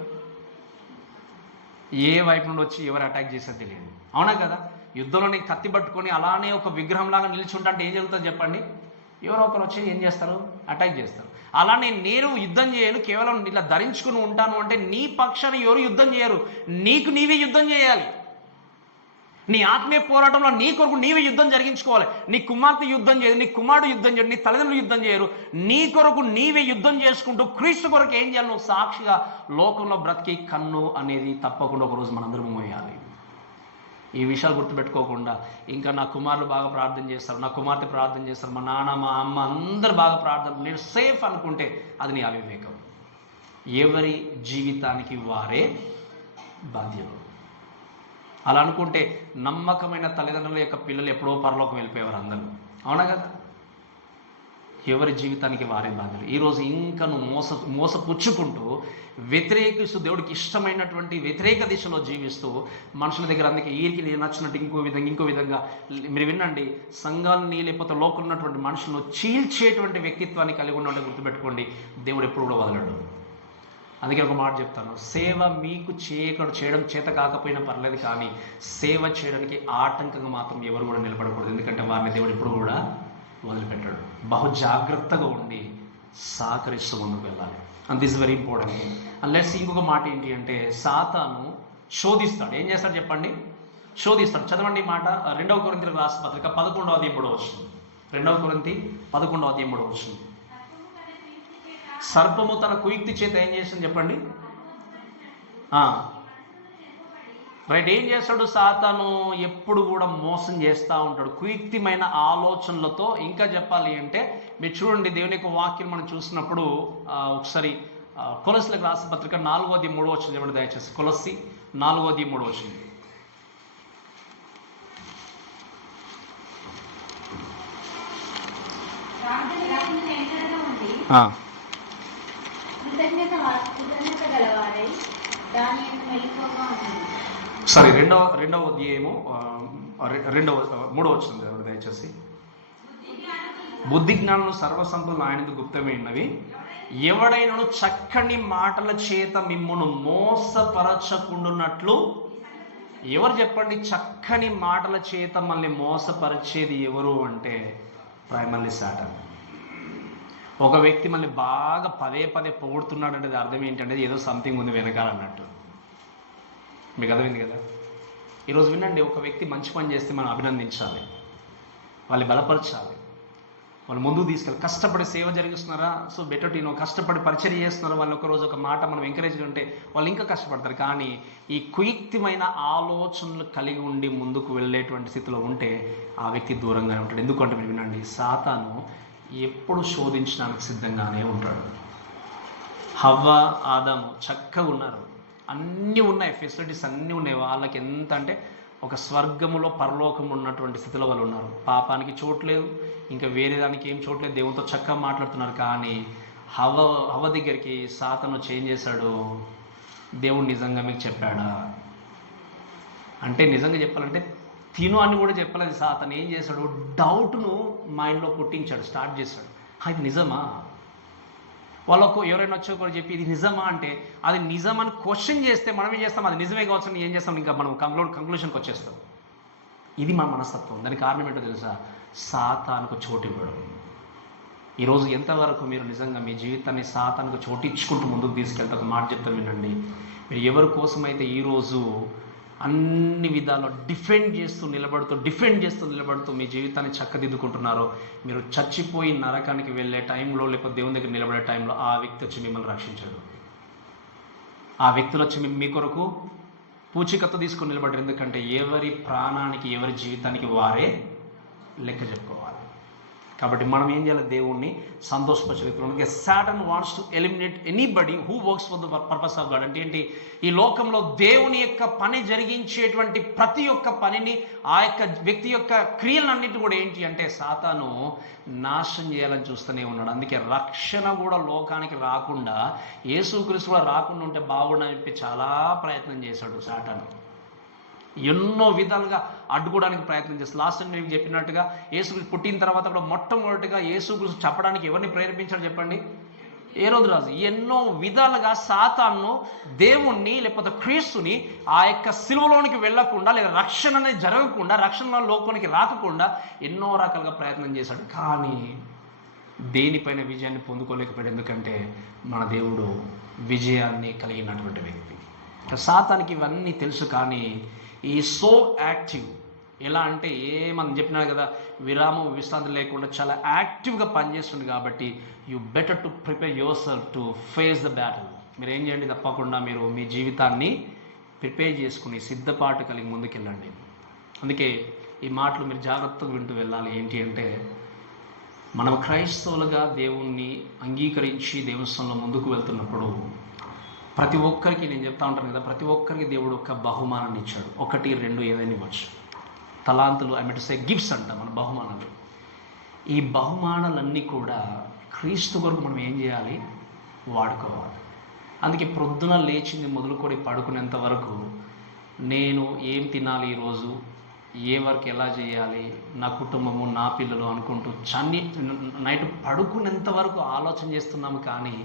ఏ వైపు నుండి వచ్చి ఎవరు అటాక్ చేసేది తెలియదు, అవునా కదా? యుద్ధంలో నేను కత్తి పట్టుకొని అలానే ఒక విగ్రహంలాగా నిలిచుంటా అంటే ఏం జరుగుతుందో చెప్పండి? ఎవరో ఒకరు వచ్చి ఏం చేస్తారు, అటాక్ చేస్తారు. అలానే నేను యుద్ధం చేయను, కేవలం ఇలా ధరించుకుని ఉంటాను అంటే నీ పక్షాన ఎవరు యుద్ధం చేయరు, నీకు నీవే యుద్ధం చేయాలి. నీ ఆత్మీయ పోరాటంలో నీ కొరకు నీవే యుద్ధం జరిగించుకోవాలి. నీ కుమార్తె యుద్ధం చేయదు, నీ కుమారుడు యుద్ధం చేయడు, నీ తల్లిదండ్రులు యుద్ధం చేయరు. నీ కొరకు నీవే యుద్ధం చేసుకుంటూ క్రీస్తు కొరకు ఏం చేయాలి, నువ్వు సాక్షిగా లోకంలో బ్రతికి కన్ను అనేది తప్పకుండా ఒకరోజు మనందరం మోయాలి. ఈ విషయాలు గుర్తుపెట్టుకోకుండా ఇంకా నా కుమారులు బాగా ప్రార్థన చేస్తారు, నా కుమార్తె ప్రార్థన చేస్తారు, మా నాన్న మా అమ్మ అందరు బాగా ప్రార్థన, నేను సేఫ్ అనుకుంటే అది నీ అవివేకం. ఎవరి జీవితానికి వారే బాధ్యులు. అలా అనుకుంటే నమ్మకమైన తల్లిదండ్రుల యొక్క పిల్లలు ఎప్పుడో పరలోకం వెళ్ళిపోయేవారు అందరూ. అవునా కదా? ఎవరి జీవితానికి వారే బాధ్యులు. ఈరోజు ఇంకా నువ్వు మోసపుచ్చుకుంటూ వ్యతిరేకిస్తూ దేవుడికి ఇష్టమైనటువంటి వ్యతిరేక దిశలో జీవిస్తూ మనుషుల దగ్గర, అందుకే వీరికి నేను నచ్చినట్టు ఇంకో విధంగా మీరు వినండి, సంఘాలని లేకపోతే లోకంలో ఉన్నటువంటి మనుషులను చీల్చేటువంటి వ్యక్తిత్వాన్ని కలిగి ఉన్నట్టు గుర్తుపెట్టుకోండి, దేవుడు ఎప్పుడు కూడా వదలడు. అందుకే ఒక మాట చెప్తాను, సేవ మీకు చేయడం చేత కాకపోయినా పర్లేదు, కానీ సేవ చేయడానికి ఆటంకంగా మాత్రం ఎవరు కూడా నిలబడకూడదు. ఎందుకంటే వారిని దేవుడు ఎప్పుడు కూడా వదిలిపెట్టాడు. బహు జాగ్రత్తగా ఉండి సహకరిస్తూ ముందుకు వెళ్ళాలి. And this very important. And let's ఇంకొక మాట ఏంటి అంటే, సాతాను శోధిస్తాడు. ఏం చేస్తాడు చెప్పండి? శోధిస్తాడు. చదవండి మాట, 2 కొరింథీయులకు రాసిన పత్రిక 11వ అధ్యాయం 3వ వచనం. 2 కొరింథీ 11వ అధ్యాయం 3వ వచనం. సర్పము తన కుయుక్తి చేత ఏం చేస్తుంది చెప్పండి? రైట్. ఏం చేస్తాడు? సాతాను ఎప్పుడు కూడా మోసం చేస్తూ ఉంటాడు కుయుక్తిమైన ఆలోచనలతో. ఇంకా చెప్పాలి అంటే మీరు చూడండి, దేవుని యొక్క వాక్యం మనం చూసినప్పుడు ఒకసారి కొలస్సీలకు రాసిన పత్రిక 4వ అధ్యాయం 3వ వచనం చెప్పండి దయచేసి. కొలస్సీ 4వ అధ్యాయం 3వ వచనం. సారీ, రెండవ అధ్యాయము 3వ వచనం దయచేసి. బుద్ధి జ్ఞానం సర్వసంపదలు ఆయనకు గుప్తమైనవి, ఎవడైనను చక్కని మాటల చేత మిమ్మును మోసపరచకుండునట్లు. ఎవరు చెప్పండి? చక్కని మాటల చేత మళ్ళీ మోసపరిచేది ఎవరు అంటే ప్రైమర్లీ సాటాన్. ఒక వ్యక్తి మళ్ళీ బాగా పదే పొగుడుతున్నాడు అంటే అర్థం ఏంటంటే ఏదో సంథింగ్ ఉంది వెనకాలన్నట్టు. మీకు అర్థమైంది కదా? ఈరోజు వినండి, ఒక వ్యక్తి మంచి పని చేస్తే మనం అభినందించాలి, వాళ్ళు బలపరచాలి, వాళ్ళు ముందుకు తీసుకెళ్ళి. కష్టపడి సేవ జరిగిస్తున్నారా, సో బెటర్ కష్టపడి పరిచర్య చేస్తున్నారా, వాళ్ళు ఒకరోజు ఒక మాట మనం ఎంకరేజ్ ఉంటే వాళ్ళు ఇంకా కష్టపడతారు. కానీ ఈ కుయుక్తిమైన ఆలోచనలు కలిగి ఉండి ముందుకు వెళ్ళేటువంటి స్థితిలో ఉంటే ఆ వ్యక్తి దూరంగానే ఉంటాడు. ఎందుకంటే మీరు వినండి, సాతాను ఎప్పుడు శోధించడానికి సిద్ధంగానే ఉంటాడు. హవ్వ ఆదాము చక్కగా ఉన్నారు, అన్నీ ఉన్నాయి, ఫెసిలిటీస్ అన్నీ ఉన్నాయి. వాళ్ళకి ఎంత అంటే ఒక స్వర్గములో పరలోకము ఉన్నటువంటి స్థితిలో వాళ్ళు ఉన్నారు. పాపానికి చోట్లేదు, ఇంకా వేరే దానికి ఏం చోట్లేదు, దేవునితో చక్కగా మాట్లాడుతున్నారు. కానీ హవ్వ దగ్గరికి సాతాను చేంజ్ చేశాడు. దేవుడు నిజంగా మీకు చెప్పాడా అంటే, నిజంగా చెప్పాలంటే తిను అని కూడా చెప్పలేదు. సాతాను ఏం చేశాడు? డౌట్ను మైండ్లో పుట్టించాడు, స్టార్ట్ చేశాడు. ఇది నిజమా? వాళ్ళకు ఎవరైనా వచ్చి కూడా చెప్పి ఇది నిజమా అంటే, అది నిజమని క్వశ్చన్ చేస్తే మనం ఏం చేస్తాం? అది నిజమే కావచ్చు ఏం చేస్తాం? ఇంకా మనం కంక్లూషన్కి వచ్చేస్తాం. ఇది మన మనస్తత్వం. దానికి కారణం ఏంటో తెలుసా? సాతానుకు చోటు ఇవ్వడం. ఈరోజు ఎంతవరకు మీరు నిజంగా మీ జీవితాన్ని సాతానుకు చోటిచ్చుకుంటూ ముందుకు తీసుకెళ్తే, ఒక మాట చెప్తాను వినండి, మీరు ఎవరి కోసమైతే ఈరోజు అన్ని విధాలు డిఫెండ్ చేస్తూ నిలబడుతూ మీ జీవితాన్ని చక్కదిద్దుకుంటున్నారో, మీరు చచ్చిపోయి నరకానికి వెళ్ళే టైంలో లేకపోతే దేవుని దగ్గర నిలబడే టైంలో ఆ వ్యక్తి వచ్చి మిమ్మల్ని రక్షించాడు. ఆ వ్యక్తులు వచ్చి మీ కొరకు పూచికత్తు తీసుకొని నిలబడ్డారు. ఎందుకంటే ఎవరి ప్రాణానికి ఎవరి జీవితానికి వారే లెక్క చెప్పుకోవాలి. కాబట్టి మనం ఏం చేయాలి? దేవుణ్ణి సంతోషపరచే. Satan wants to eliminate anybody who works for the purpose of God. అంటే ఏంటి? ఈ లోకంలో దేవుని యొక్క పని జరిగించేటువంటి ప్రతి ఒక్క పనిని, ఆ యొక్క వ్యక్తి యొక్క క్రియలన్నిటి కూడా ఏంటి అంటే సాతాను నాశనం చేయాలని చూస్తూనే ఉన్నాడు. అందుకే రక్షణ కూడా లోకానికి రాకుండా, యేసుక్రీస్తు కూడా రాకుండా ఉంటే బాగుండని చెప్పి చాలా ప్రయత్నం చేశాడు సాతాను. ఎన్నో విధాలుగా అడ్డుకోవడానికి ప్రయత్నం చేస్తారు. లాస్ట్ టైం నేను చెప్పినట్టుగా యేసుక్రీస్తు పుట్టిన తర్వాత కూడా మొట్టమొదటిగా యేసుక్రీస్తు చెప్పడానికి ఎవరిని ప్రేరేపించాడు చెప్పండి? హేరోదు రాజు. ఎన్నో విధాలుగా సాతాను దేవుణ్ణి లేకపోతే క్రీస్తుని ఆ యొక్క సిలువలోనికి వెళ్లకుండా, లేదా రక్షణ అనేది జరగకుండా, రక్షణ లోకానికి రాకుండా ఎన్నో రకాలుగా ప్రయత్నం చేశాడు. కానీ దేనిపైన విజయాన్ని పొందుకోలేకపోయాడు. ఎందుకంటే మన దేవుడు విజయాన్ని కలిగినటువంటి వ్యక్తి. సాతానికి ఇవన్నీ తెలుసు, కానీ ఈ సో యాక్టివ్. ఎలా అంటే మనం చెప్పినాడు కదా, విశ్రాంతి లేకుండా చాలా యాక్టివ్గా పనిచేస్తుంది. కాబట్టి you better to prepare your self to face the battle. మీరు ఏం చేయండి? తప్పకుండా మీరు మీ జీవితాన్ని ప్రిపేర్ చేసుకుని సిద్ధపాటు కలిగి ముందుకెళ్ళండి. అందుకే ఈ మాటలు మీరు జాగ్రత్తగా వింటూ వెళ్ళాలి. ఏంటి అంటే, మనం క్రైస్తవులుగా దేవుణ్ణి అంగీకరించి దేవుని ముందుకు వెళ్తున్నప్పుడు ప్రతి ఒక్కరికి, నేను చెప్తా ఉంటాను కదా, ప్రతి ఒక్కరికి దేవుడు ఒక బహుమానాన్ని ఇచ్చాడు. 1, 2 ఏదైనా ఇవ్వచ్చు. తలాంతులు, గిఫ్ట్స్ అంటాం మన బహుమానాలు. ఈ బహుమానాలన్నీ కూడా క్రీస్తు కొరకు మనం ఏం చేయాలి? వాడుకోవాలి. అందుకే ప్రొద్దున లేచింది మొదలుకొని పడుకునేంత వరకు నేను ఏం తినాలి, ఈరోజు ఏ వర్క్ ఎలా చేయాలి, నా కుటుంబము, నా పిల్లలు అనుకుంటూ నైట్ పడుకునేంత వరకు ఆలోచన చేస్తున్నాము. కానీ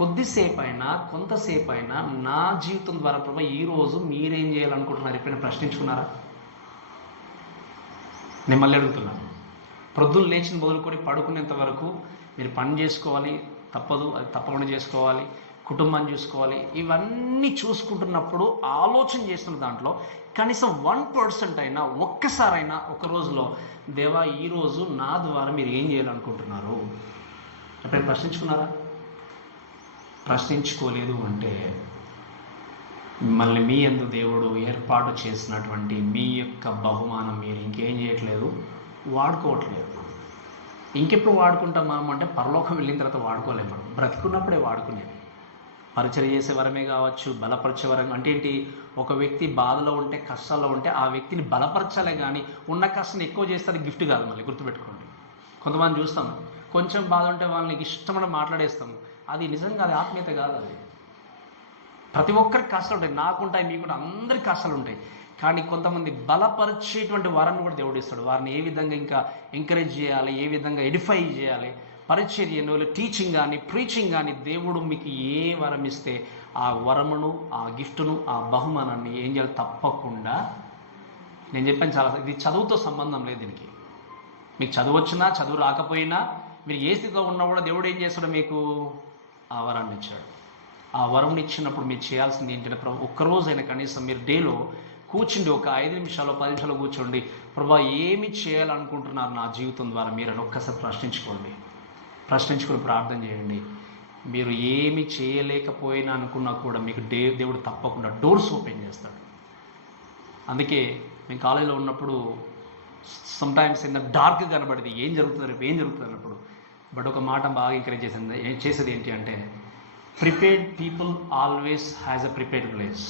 కొద్దిసేపు అయినా, కొంతసేపు అయినా నా జీవితం ద్వారా ప్రభా ఈరోజు మీరేం చేయాలనుకుంటున్నారు ఎప్పుడైనా ప్రశ్నించుకున్నారా? నేను మళ్ళీ అడుగుతున్నాను. ప్రొద్దున లేచిన మొదలుకొని పడుకునేంత వరకు మీరు పని చేసుకోవాలి, తప్పదు, అది తప్పకుండా చేసుకోవాలి, కుటుంబాన్ని చూసుకోవాలి. ఇవన్నీ చూసుకుంటున్నప్పుడు ఆలోచన చేస్తున్న దాంట్లో కనీసం 1% అయినా, ఒక్కసారైనా ఒక రోజులో దేవా ఈరోజు నా ద్వారా మీరు ఏం చేయాలనుకుంటున్నారు ఎప్పుడైనా ప్రశ్నించుకున్నారా? ప్రశ్నించుకోలేదు అంటే మిమ్మల్ని మీ యందు దేవుడు ఏర్పాటు చేసినటువంటి మీ యొక్క బహుమానం మీరు ఇంకేం చేయట్లేదు, వాడుకోవట్లేదు. ఇంకెప్పుడు వాడుకుంటాం మనం అంటే పరలోకం వెళ్ళిన తర్వాత వాడుకోలేము. మనం బ్రతికున్నప్పుడే వాడుకునేది. పరిచయం చేసే వరమే కావచ్చు, బలపరిచే వరం. అంటే ఏంటి? ఒక వ్యక్తి బాధలో ఉంటే, కష్టాల్లో ఉంటే ఆ వ్యక్తిని బలపరచాలే కానీ ఉన్న కష్టాన్ని ఎక్కువ చేస్తే గిఫ్ట్ కాదు. మళ్ళీ గుర్తుపెట్టుకోండి. కొంతమంది చూస్తాం, కొంచెం బాధ ఉంటే వాళ్ళకి ఇష్టమైన మాట్లాడేస్తాం. అది నిజంగా అది ఆత్మీయత కాదు. అది ప్రతి ఒక్కరికి కష్టాలు ఉంటాయి, నాకుంటాయి, మీకుంటే అందరికి కష్టాలు ఉంటాయి. కానీ కొంతమంది బలపరిచేటువంటి వరాన్ని కూడా దేవుడు ఇస్తాడు. వారిని ఏ విధంగా ఇంకా ఎంకరేజ్ చేయాలి, ఏ విధంగా ఎడిఫై చేయాలి, పరిచర్యను, టీచింగ్ కానీ, ప్రీచింగ్ కానీ, దేవుడు మీకు ఏ వరం ఇస్తే ఆ వరమును, ఆ గిఫ్ట్ను, ఆ బహుమానాన్ని ఏం చేయాలి? తప్పకుండా. నేను చెప్పాను చాలా, ఇది చదువుతో సంబంధం లేదు దీనికి. మీకు చదువు వచ్చినా, చదువు రాకపోయినా, మీరు ఏ స్థితిలో ఉన్నా కూడా దేవుడు ఏం చేస్తాడో మీకు ఆ వరాన్ని ఇచ్చాడు. ఆ వరం ఇచ్చినప్పుడు మీరు చేయాల్సింది ఏంటంటే, ప్రభు ఒక్కరోజైనా కనీసం మీరు డేలో కూర్చుండి, ఒక 5 నిమిషాలు 10 నిమిషాలు కూర్చోండి, ప్రభా ఏమి చేయాలనుకుంటున్నారు నా జీవితం ద్వారా మీరు అని ఒక్కసారి ప్రశ్నించుకోండి. ప్రశ్నించుకొని ప్రార్థన చేయండి. మీరు ఏమి చేయలేకపోయినా అనుకున్నా కూడా మీకు దేవుడు తప్పకుండా డోర్స్ ఓపెన్ చేస్తాడు. అందుకే మేము కాలేజీలో ఉన్నప్పుడు సమ్టైమ్స్ డార్క్ కనబడింది, ఏం జరుగుతుంది రేపు, ఏం జరుగుతుంది అన్నప్పుడు. బట్ ఒక మాట బాగా ఎంకరేజ్ చేసేది ఏంటి అంటే, prepared people always has a prepared place.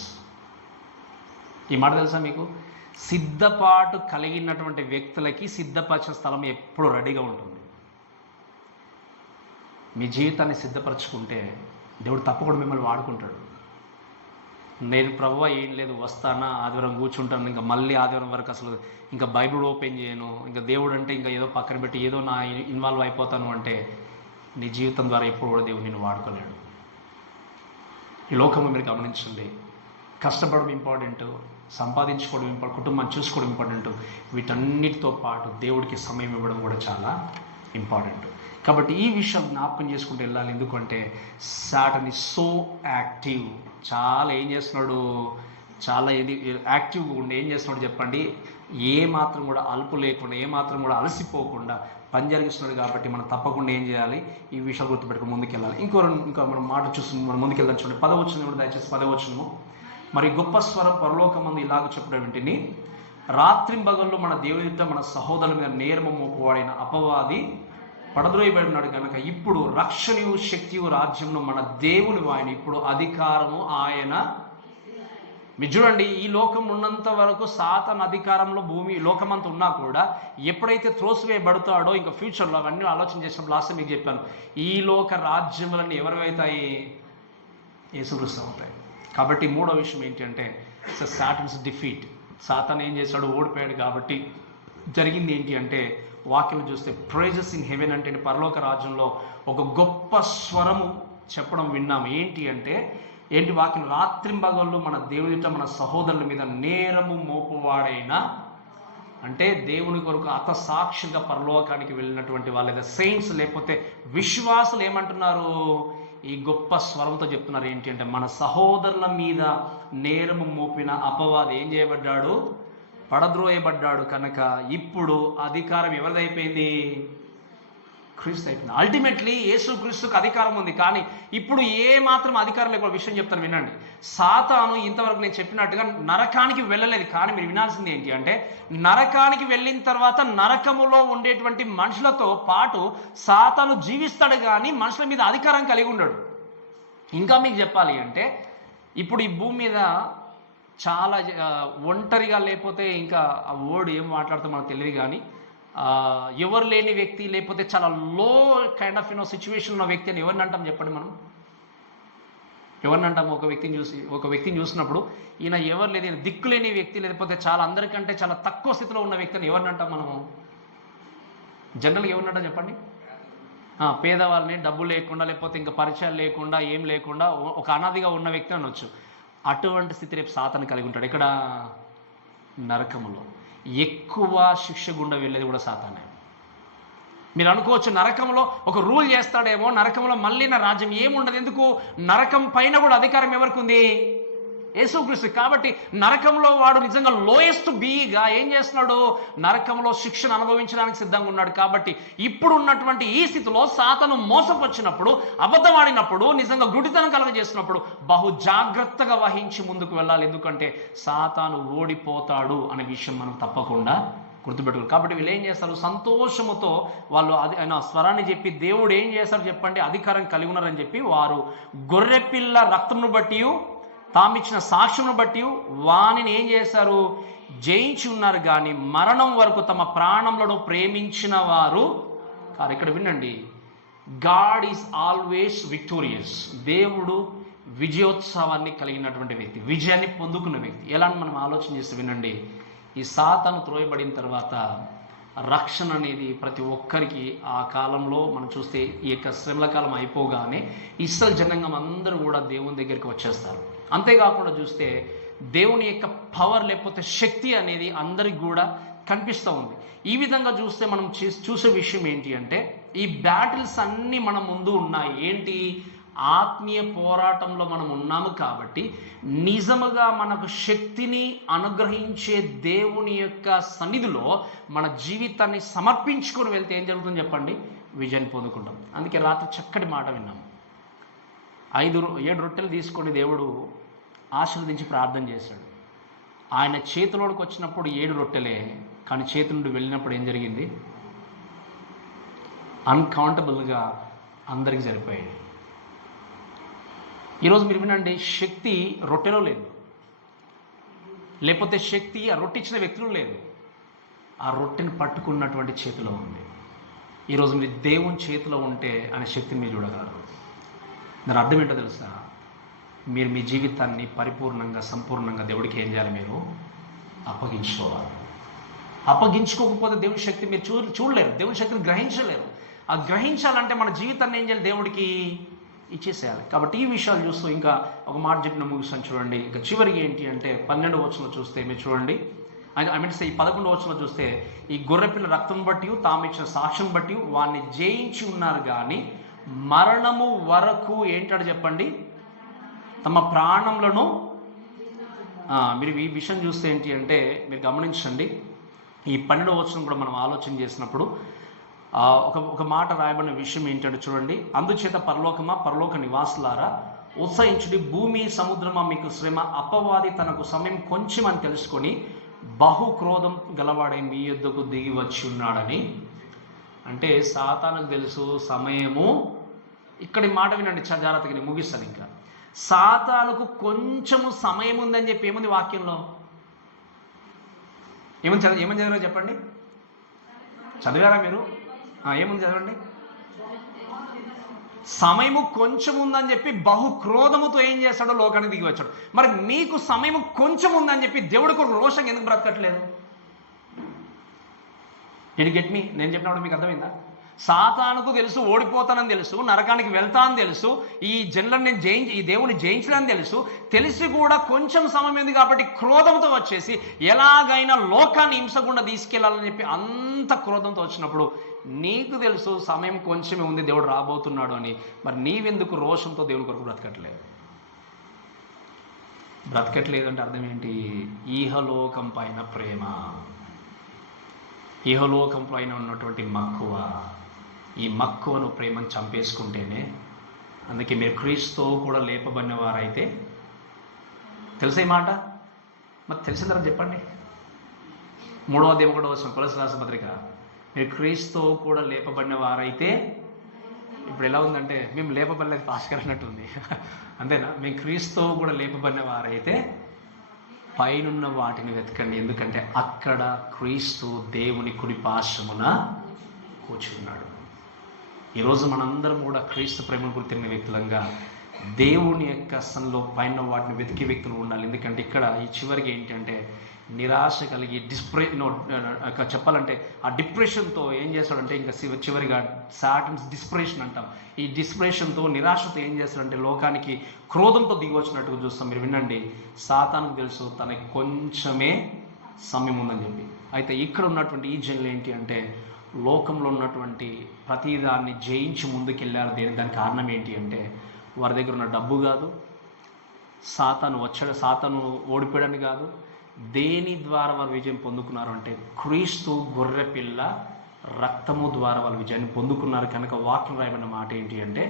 ఈ మాట తెలుసా మీకు? సిద్ధపాటు కలిగినటువంటి వ్యక్తులకి సిద్ధపరిచిన స్థలం ఎప్పుడు రెడీగా ఉంటుంది. మీ జీవితాన్ని సిద్ధపరచుకుంటే దేవుడు తప్పకుండా మిమ్మల్ని వాడుకుంటాడు. నేను ప్రభువా ఏం లేదు, వస్తానా, ఆదివారం కూర్చుంటాను, ఇంకా మళ్ళీ ఆదివారం వరకు అసలు ఇంకా బైబిల్ ఓపెన్ చేయను, ఇంకా దేవుడు అంటే ఇంకా ఏదో పక్కన పెట్టి ఏదో నా ఇన్వాల్వ్ అయిపోతాను అంటే నీ జీవితం ద్వారా ఎప్పుడు కూడా దేవుడు నిన్ను వాడుకోలేడు. ఈ లోకంలో మీరు గమనించండి, కష్టపడడం ఇంపార్టెంట్, సంపాదించుకోవడం ఇంపార్టెంట్, కుటుంబాన్ని చూసుకోవడం ఇంపార్టెంట్. వీటన్నిటితో పాటు దేవుడికి సమయం ఇవ్వడం కూడా చాలా ఇంపార్టెంట్. కాబట్టి ఈ విషయాలు జ్ఞాపకం చేసుకుంటూ వెళ్ళాలి. ఎందుకంటే సాటన్ ఈజ్ సో యాక్టివ్. చాలా ఏం చేస్తున్నాడు, చాలా యాక్టివ్గా ఉండి ఏం చేస్తున్నాడు చెప్పండి, ఏ మాత్రం కూడా అలుపు లేకుండా, ఏ మాత్రం కూడా అలసిపోకుండా పని జరిగిస్తున్నాడు. కాబట్టి మనం తప్పకుండా ఏం చేయాలి, ఈ విషయాలు గుర్తుపెట్టుకుని ముందుకెళ్ళాలి. ఇంకా మనం మాట చూస్తున్నాం, మనం ముందుకెళ్ళాలి. చూడండి 10వ వచనం కూడా దయచేసి 10వ వచనము. మరి గొప్ప స్వరం పరలోకమందు ఇలాగ చెప్పడం వింటిని, రాత్రింబగళ్ళు మన దేవుని మన సహోదరుల మీద నేరము మోపువాడైన అపవాది పడద్రోయబడినాడు కనుక ఇప్పుడు రక్షణయు శక్తియు రాజ్యమును మన దేవుని వాయన, ఇప్పుడు అధికారము ఆయన. మీరు చూడండి, ఈ లోకం ఉన్నంత వరకు సాతాను అధికారంలో భూమి లోకమంతా ఉన్నా కూడా ఎప్పుడైతే త్రోసివేయబడతాడో ఇంకా ఫ్యూచర్లో అవన్నీ ఆలోచన చేసినప్పుడు లాస్ట్ మీకు చెప్పాను, ఈ లోక రాజ్యములన్నీ ఎవరివైతాయి? యేసుక్రీస్తు అవుతాయి. కాబట్టి మూడో విషయం ఏంటి అంటే సాటన్స్ డిఫీట్. సాతాను ఏం చేశాడు? ఓడిపోయాడు. కాబట్టి జరిగింది ఏంటి అంటే, వాక్యం చూస్తే ప్రైజెస్ ఇన్ హెవెన్ అంటే పరలోక రాజ్యంలో ఒక గొప్ప స్వరము చెప్పడం విన్నాము. ఏంటి అంటే వాక్యం, రాత్రింబగళ్ళు మన దేవుని మన సహోదరుల మీద నేరము మోపువాడైన, అంటే దేవుని కొరకు అతసాక్షిగా పరలోకానికి వెళ్ళినటువంటి వాళ్ళు, లేదా సెయింట్స్ లేకపోతే విశ్వాసులు ఏమంటున్నారు? ఈ గొప్ప స్వరంతో చెప్తున్నారు ఏంటి అంటే, మన సహోదరుల మీద నేరము మోపిన అపవాది ఏం చేయబడ్డాడు? పడద్రోయబడ్డాడు కనుక ఇప్పుడు అధికారం ఎవరిదైపోయింది? క్రీస్తు అయిపోయింది. అల్టిమేట్లీ యేసు క్రీస్తుకు అధికారం ఉంది, కానీ ఇప్పుడు ఏ మాత్రం అధికారం లేకుండా విషయం చెప్తాను వినండి. సాతాను ఇంతవరకు నేను చెప్పినట్టుగా నరకానికి వెళ్ళలేదు, కానీ మీరు వినాల్సింది ఏంటి అంటే నరకానికి వెళ్ళిన తర్వాత నరకములో ఉండేటువంటి మనుషులతో పాటు సాతాను జీవిస్తాడు, కానీ మనుషుల మీద అధికారం కలిగి ఉండడు. ఇంకా మీకు చెప్పాలి అంటే ఇప్పుడు ఈ భూమి మీద చాలా ఒంటరిగా, లేకపోతే ఇంకా ఆ వర్డ్ ఏం మాట్లాడుతూ మనకు తెలియదు, కానీ ఎవరు లేని వ్యక్తి, లేకపోతే చాలా లో కైండ్ ఆఫ్ సిచ్యువేషన్ ఉన్న వ్యక్తి అని ఎవరిని అంటాం చెప్పండి? మనం ఎవరిని అంటాము? ఒక వ్యక్తిని చూసినప్పుడు ఈయన ఎవరు లేదు, ఈయన దిక్కు లేని వ్యక్తి, లేకపోతే చాలా అందరికంటే చాలా తక్కువ స్థితిలో ఉన్న వ్యక్తిని ఎవరిని అంటాం మనము? జనరల్గా ఎవరిని అంటాం చెప్పండి? పేదవాళ్ళని, డబ్బు లేకుండా, లేకపోతే ఇంకా పరిచయాలు లేకుండా, ఏం లేకుండా ఒక అనాదిగా ఉన్న వ్యక్తి అనొచ్చు. అటువంటి స్థితి రేపు సాతాను కలిగి ఉంటాడు. ఇక్కడ నరకములో ఎక్కువ శిక్ష గుండా వెళ్ళేది కూడా సాతానే. మీరు అనుకోవచ్చు నరకంలో ఒక రూల్ చేస్తాడేమో, నరకంలో మళ్ళీ నా రాజ్యం ఏముండదు. ఎందుకు? నరకం పైన కూడా అధికారం ఎవరికి ఉంది? యేసుక్రీస్తు. కాబట్టి నరకంలో వాడు నిజంగా లోయెస్ట్ బీగా ఏం చేస్తున్నాడు? నరకంలో శిక్షను అనుభవించడానికి సిద్ధంగా ఉన్నాడు. కాబట్టి ఇప్పుడు ఉన్నటువంటి ఈ స్థితిలో సాతాను మోసపరిచినప్పుడు, అబద్ధమాడినప్పుడు, నిజంగా గుడితనం కలుగజేసినప్పుడు బహు జాగ్రత్తగా వహించి ముందుకు వెళ్ళాలి. ఎందుకంటే సాతాను ఓడిపోతాడు అనే విషయం మనం తప్పకుండా గుర్తుపెట్టుకోవాలి. కాబట్టి వీళ్ళు ఏం చేస్తారు? సంతోషముతో వాళ్ళు ఆయన స్వరాన్ని చెప్పి దేవుడు ఏం చేస్తారు చెప్పండి? అధికారం కలిగి ఉన్నారని చెప్పి వారు గొర్రెపిల్ల రక్తమును బట్టి, తామిచ్చిన సాక్ష్యమును బట్టి వానిని ఏం చేశారు? జయించి ఉన్నారు, కానీ మరణం వరకు తమ ప్రాణములను ప్రేమించిన వారు కాదు. ఇక్కడ వినండి, గాడ్ ఈజ్ ఆల్వేస్ విక్టోరియస్. దేవుడు విజయోత్సవాన్ని కలిగినటువంటి వ్యక్తి, విజయాన్ని పొందుకున్న వ్యక్తి. ఎలా మనం ఆలోచన చేస్తే వినండి, ఈ సాతాను త్రోయబడిన తర్వాత రక్షణ అనేది ప్రతి ఒక్కరికి ఆ కాలంలో మనం చూస్తే ఈ యొక్క శ్రమల కాలం అయిపోగానే ఇస్రాయేల్ జనాంగం అందరూ కూడా దేవుని దగ్గరికి వచ్చేస్తారు. అంతేకాకుండా చూస్తే దేవుని యొక్క పవర్, లేకపోతే శక్తి అనేది అందరికి కూడా కనిపిస్తూ ఉంది. ఈ విధంగా చూస్తే మనం చూసే విషయం ఏంటి అంటే ఈ బ్యాటిల్స్ అన్నీ మన ముందు ఉన్నాయి. ఏంటి? ఆత్మీయ పోరాటంలో మనం ఉన్నాము. కాబట్టి నిజముగా మనకు శక్తిని అనుగ్రహించే దేవుని యొక్క సన్నిధిలో మన జీవితాన్ని సమర్పించుకొని వెళ్తే ఏం జరుగుతుందో చెప్పండి? విజయాన్ని పొందుకుంటాం. అందుకే రాత్రి చక్కటి మాట విన్నాము. 7 రొట్టెలు తీసుకొని దేవుడు ఆశీర్వదించి ప్రార్థన చేశాడు. ఆయన చేతిలోకి వచ్చినప్పుడు 7 రొట్టెలే, కానీ చేతి నుండి వెళ్ళినప్పుడు ఏం జరిగింది? అన్కౌంటబుల్గా అందరికి సరిపోయాయి. ఈరోజు మీరు వినండి, శక్తి రొట్టెలో లేదు, లేకపోతే శక్తి ఆ రొట్టె ఇచ్చిన వ్యక్తిలో లేదు, ఆ రొట్టెని పట్టుకున్నటువంటి చేతిలో ఉంది. ఈరోజు మీరు దేవుని చేతిలో ఉంటే అనే శక్తిని మీరు చూడగలరు. దాని అర్థం ఏంటో తెలుసా? మీరు మీ జీవితాన్ని పరిపూర్ణంగా, సంపూర్ణంగా దేవుడికి ఏం చేయాలి? మీరు అప్పగించుకోవాలి. అప్పగించుకోకపోతే దేవుని శక్తి మీరు చూడలేరు, దేవుని శక్తిని గ్రహించలేరు. ఆ గ్రహించాలంటే మన జీవితాన్ని ఏం చేయాలి? దేవుడికి ఇచ్చేసేయాలి. కాబట్టి ఈ విషయాలు చూస్తూ ఇంకా ఒక మాట చెప్పిన ముగిస్తాను చూడండి. ఇంకా చివరికి ఏంటి అంటే 12వ వచనంలో చూస్తే మీరు చూడండి, ఈ 11వ వచనంలో చూస్తే ఈ గొర్రెపిల్ల రక్తం బట్టి, తాము ఇచ్చిన సాక్ష్యం బట్టి వాడిని జయించి ఉన్నారు, కానీ మరణము వరకు ఏంటాడు చెప్పండి? తమ ప్రాణములను. మీరు ఈ విషయం చూస్తే ఏంటి అంటే మీరు గమనించండి, ఈ 12వ వచనం కూడా మనం ఆలోచన చేసినప్పుడు ఒక మాట రాయబడిన విషయం ఏంటంటే చూడండి, అందుచేత పరలోకమా, పరలోక నివాసులారా ఉత్సహించుడి, భూమి సముద్రమా మీకు శ్రమ, అపవాది తనకు సమయం కొంచెం అని తెలుసుకొని బహు క్రోధం గలవాడై మీ యొద్దకు దిగి వచ్చి ఉన్నాడని. అంటే సాతానుకు తెలుసు సమయము. ఇక్కడి మాట వినండి జాగ్రత్తగా, నేను ముగిస్తాను. ఇంకా సాతానుకు కొంచెము సమయం ఉందని చెప్పి ఏముంది వాక్యంలో? ఏమని చదివారో చెప్పండి? చదివారా మీరు? ఏముంది చదవండి. సమయము కొంచెం ఉందని చెప్పి బహు క్రోధముతో ఏం చేస్తాడో లోకానికి దిగి వచ్చాడు. మరి మీకు సమయము కొంచెం ఉందని చెప్పి దేవుడికి రోషంగా ఎందుకు బ్రతకట్లేదు? నేను గెట్ మీ, నేను చెప్పినప్పుడు మీకు అర్థమైందా? సాతానుకు తెలుసు ఓడిపోతానని తెలుసు, నరకానికి వెళ్తానని తెలుసు, ఈ జన్లను నేను ఈ దేవుని జయించడానికి తెలుసు, తెలిసి కూడా కొంచెం సమయం ఉంది కాబట్టి క్రోధంతో వచ్చేసి ఎలాగైనా లోకాన్ని హింసకుండా తీసుకెళ్లాలని చెప్పి అంత క్రోధంతో వచ్చినప్పుడు నీకు తెలుసు సమయం కొంచెమే ఉంది, దేవుడు రాబోతున్నాడు అని. మరి నీవెందుకు రోషంతో దేవుని కొరకు బ్రతకట్లేదు? బ్రతకట్లేదు అంటే అర్థం ఏంటి? ఈహలోకం పైన ప్రేమ, ఈహలోకం పైన ఉన్నటువంటి మక్కువ, ఈ మక్కువను ప్రేమను చంపేసుకుంటేనే. అందుకే మీరు క్రీస్తుతో కూడా లేపబడిన వారైతే, తెలిసే మాట మరి తెలిసిన తర్వాత చెప్పండి. 3వ అధ్యాయం 1వ వచనం కొలస్సీయులకు రాసిన పత్రిక, మీరు క్రీస్తుతో కూడా లేపబడిన వారైతే. ఇప్పుడు ఎలా ఉందంటే మేము లేపబడలేదు పాస్కర్ అన్నట్టు ఉంది. అంతేనా? మేము క్రీస్తుతో కూడా లేపబడిన వారైతే పైనున్న వాటిని వెతకండి, ఎందుకంటే అక్కడ క్రీస్తు దేవుని కుడి పార్శ్వమున కూర్చున్నాడు. ఈరోజు మనందరం కూడా క్రీస్తు ప్రేమను గుర్తిన వ్యక్తులంగా దేవుని యొక్క సన్నిధిలో పైన వాటిని వెతికే వ్యక్తులు ఉండాలి. ఎందుకంటే ఇక్కడ ఈ చివరికి ఏంటంటే నిరాశ కలిగి చెప్పాలంటే ఆ డిప్రెషన్తో ఏం చేస్తాడంటే, ఇంకా చివరిగా సాటన్స్ డిస్ప్రెషన్ అంటాం. ఈ డిస్ప్రెషన్తో, నిరాశతో ఏం చేస్తాడంటే లోకానికి క్రోధంతో దిగి వచ్చినట్టుగా చూస్తాం. మీరు వినండి, సాతానుకు తెలుసు తనకి కొంచెమే సమయం ఉందని చెప్పి. అయితే ఇక్కడ ఉన్నటువంటి ఈ జనులు ఏంటి అంటే లోకంలో ఉన్నటువంటి ప్రతిదాన్ని జయించి ముందుకెళ్ళారు. దానికి కారణం ఏంటి అంటే వారి దగ్గర ఉన్న డబ్బు కాదు, సాతాను ఓడిపోయాడని కాదు. దేని ద్వారా వారు విజయం పొందుకున్నారు అంటే క్రీస్తు గొర్రెపిల్ల రక్తము ద్వారా వాళ్ళు విజయాన్ని పొందుకున్నారు. కనుక వాక్యం రాయబడిన మాట ఏంటి అంటే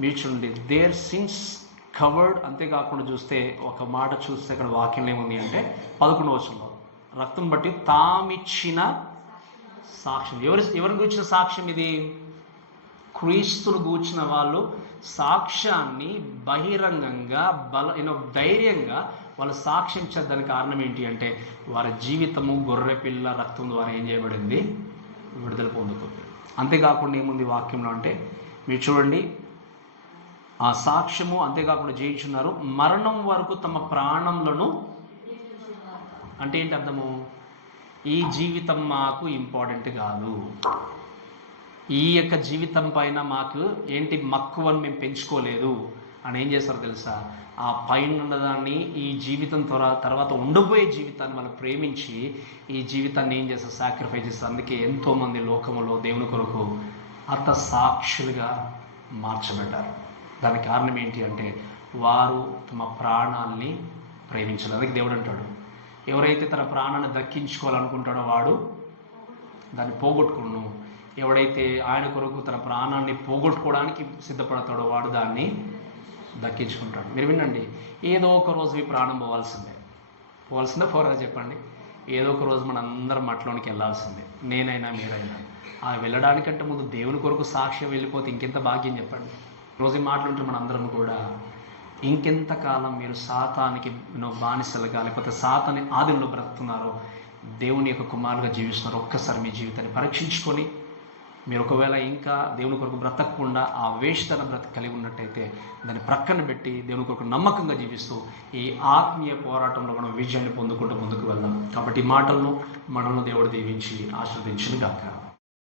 మీరు చూడండి, దేర్ సిన్స్ కవర్డ్. అంతేకాకుండా చూస్తే ఒక మాట చూస్తే అక్కడ వాక్యం ఏముంది అంటే 11వ వచనంలో, రక్తం బట్టి తామిచ్చిన సాక్ష్యం. ఎవరిని గూర్చిన సాక్ష్యం ఇది? క్రీస్తును గూర్చిన వాళ్ళు సాక్ష్యాన్ని బహిరంగంగా ధైర్యంగా వాళ్ళు సాక్ష్యం ఇచ్చేదానికి కారణం ఏంటి అంటే వారి జీవితము గొర్రెపిల్ల రక్తం ద్వారా ఏం చేయబడింది? విడుదల పొందుతుంది. అంతేకాకుండా ఏముంది వాక్యంలో అంటే మీరు చూడండి, ఆ సాక్ష్యము అంతేకాకుండా జయించున్నారు, మరణం వరకు తమ ప్రాణములను. అంటే ఏంటి అర్థము? ఈ జీవితం మాకు ఇంపార్టెంట్ కాదు, ఈ యొక్క జీవితం పైన మాకు ఏంటి మక్కువని మేము పెంచుకోలేదు అని ఏం చేస్తారో తెలుసా? ఆ పైన ఉన్నదాన్ని, ఈ జీవితం తర్వాత ఉండబోయే జీవితాన్ని వాళ్ళు ప్రేమించి ఈ జీవితాన్ని ఏం చేస్తారు? సాక్రిఫైస్ చేస్తారు. అందుకే ఎంతోమంది లోకములో దేవుని కొరకు అత సాక్షులుగా మార్చబడ్డారు. దానికి కారణం ఏంటి అంటే వారు తమ ప్రాణాల్ని ప్రేమించాలి. అందుకే దేవుడు అంటాడు, ఎవరైతే తన ప్రాణాన్ని దక్కించుకోవాలనుకుంటాడో వాడు దాన్ని పోగొట్టుకును, ఎవడైతే ఆయన కొరకు తన ప్రాణాన్ని పోగొట్టుకోవడానికి సిద్ధపడతాడో వాడు దాన్ని దక్కించుకుంటాడు. మీరు వినండి, ఏదో ఒక రోజు ఈ ప్రాణం పోవాల్సిందే పోరా చెప్పండి. ఏదో ఒక రోజు మనందరం మట్లోనికి వెళ్ళాల్సిందే, నేనైనా మీరైనా. ఆ వెళ్ళడానికంటే ముందు దేవుని కొరకు సాక్ష్యం వెళ్ళిపోతే ఇంకెంత భాగ్యం చెప్పండి. రోజు ఈ మాటలుంటే మనందరం కూడా ఇంకెంతకాలం మీరు సాతానికి బానిసలుగా లేకపోతే సాతాని ఆధీనంలో బ్రతుకుతున్నారో, దేవుని యొక్క కుమారులుగా జీవిస్తున్నారు. ఒక్కసారి మీ జీవితాన్ని పరీక్షించుకొని మీరు ఒకవేళ ఇంకా దేవుని కొరకు బ్రతకకుండా ఆ వేషతన బ్రతక కలిగి ఉన్నట్టయితే దాన్ని ప్రక్కన పెట్టి దేవుని కొరకు నమ్మకంగా జీవిస్తూ ఈ ఆత్మీయ పోరాటంలో మనం విజయాన్ని పొందుకుంటూ ముందుకు వెళ్దాం. కాబట్టి ఈ మాటలను మనల్ని దేవుడు దీవించి ఆశీర్వదించును గాక.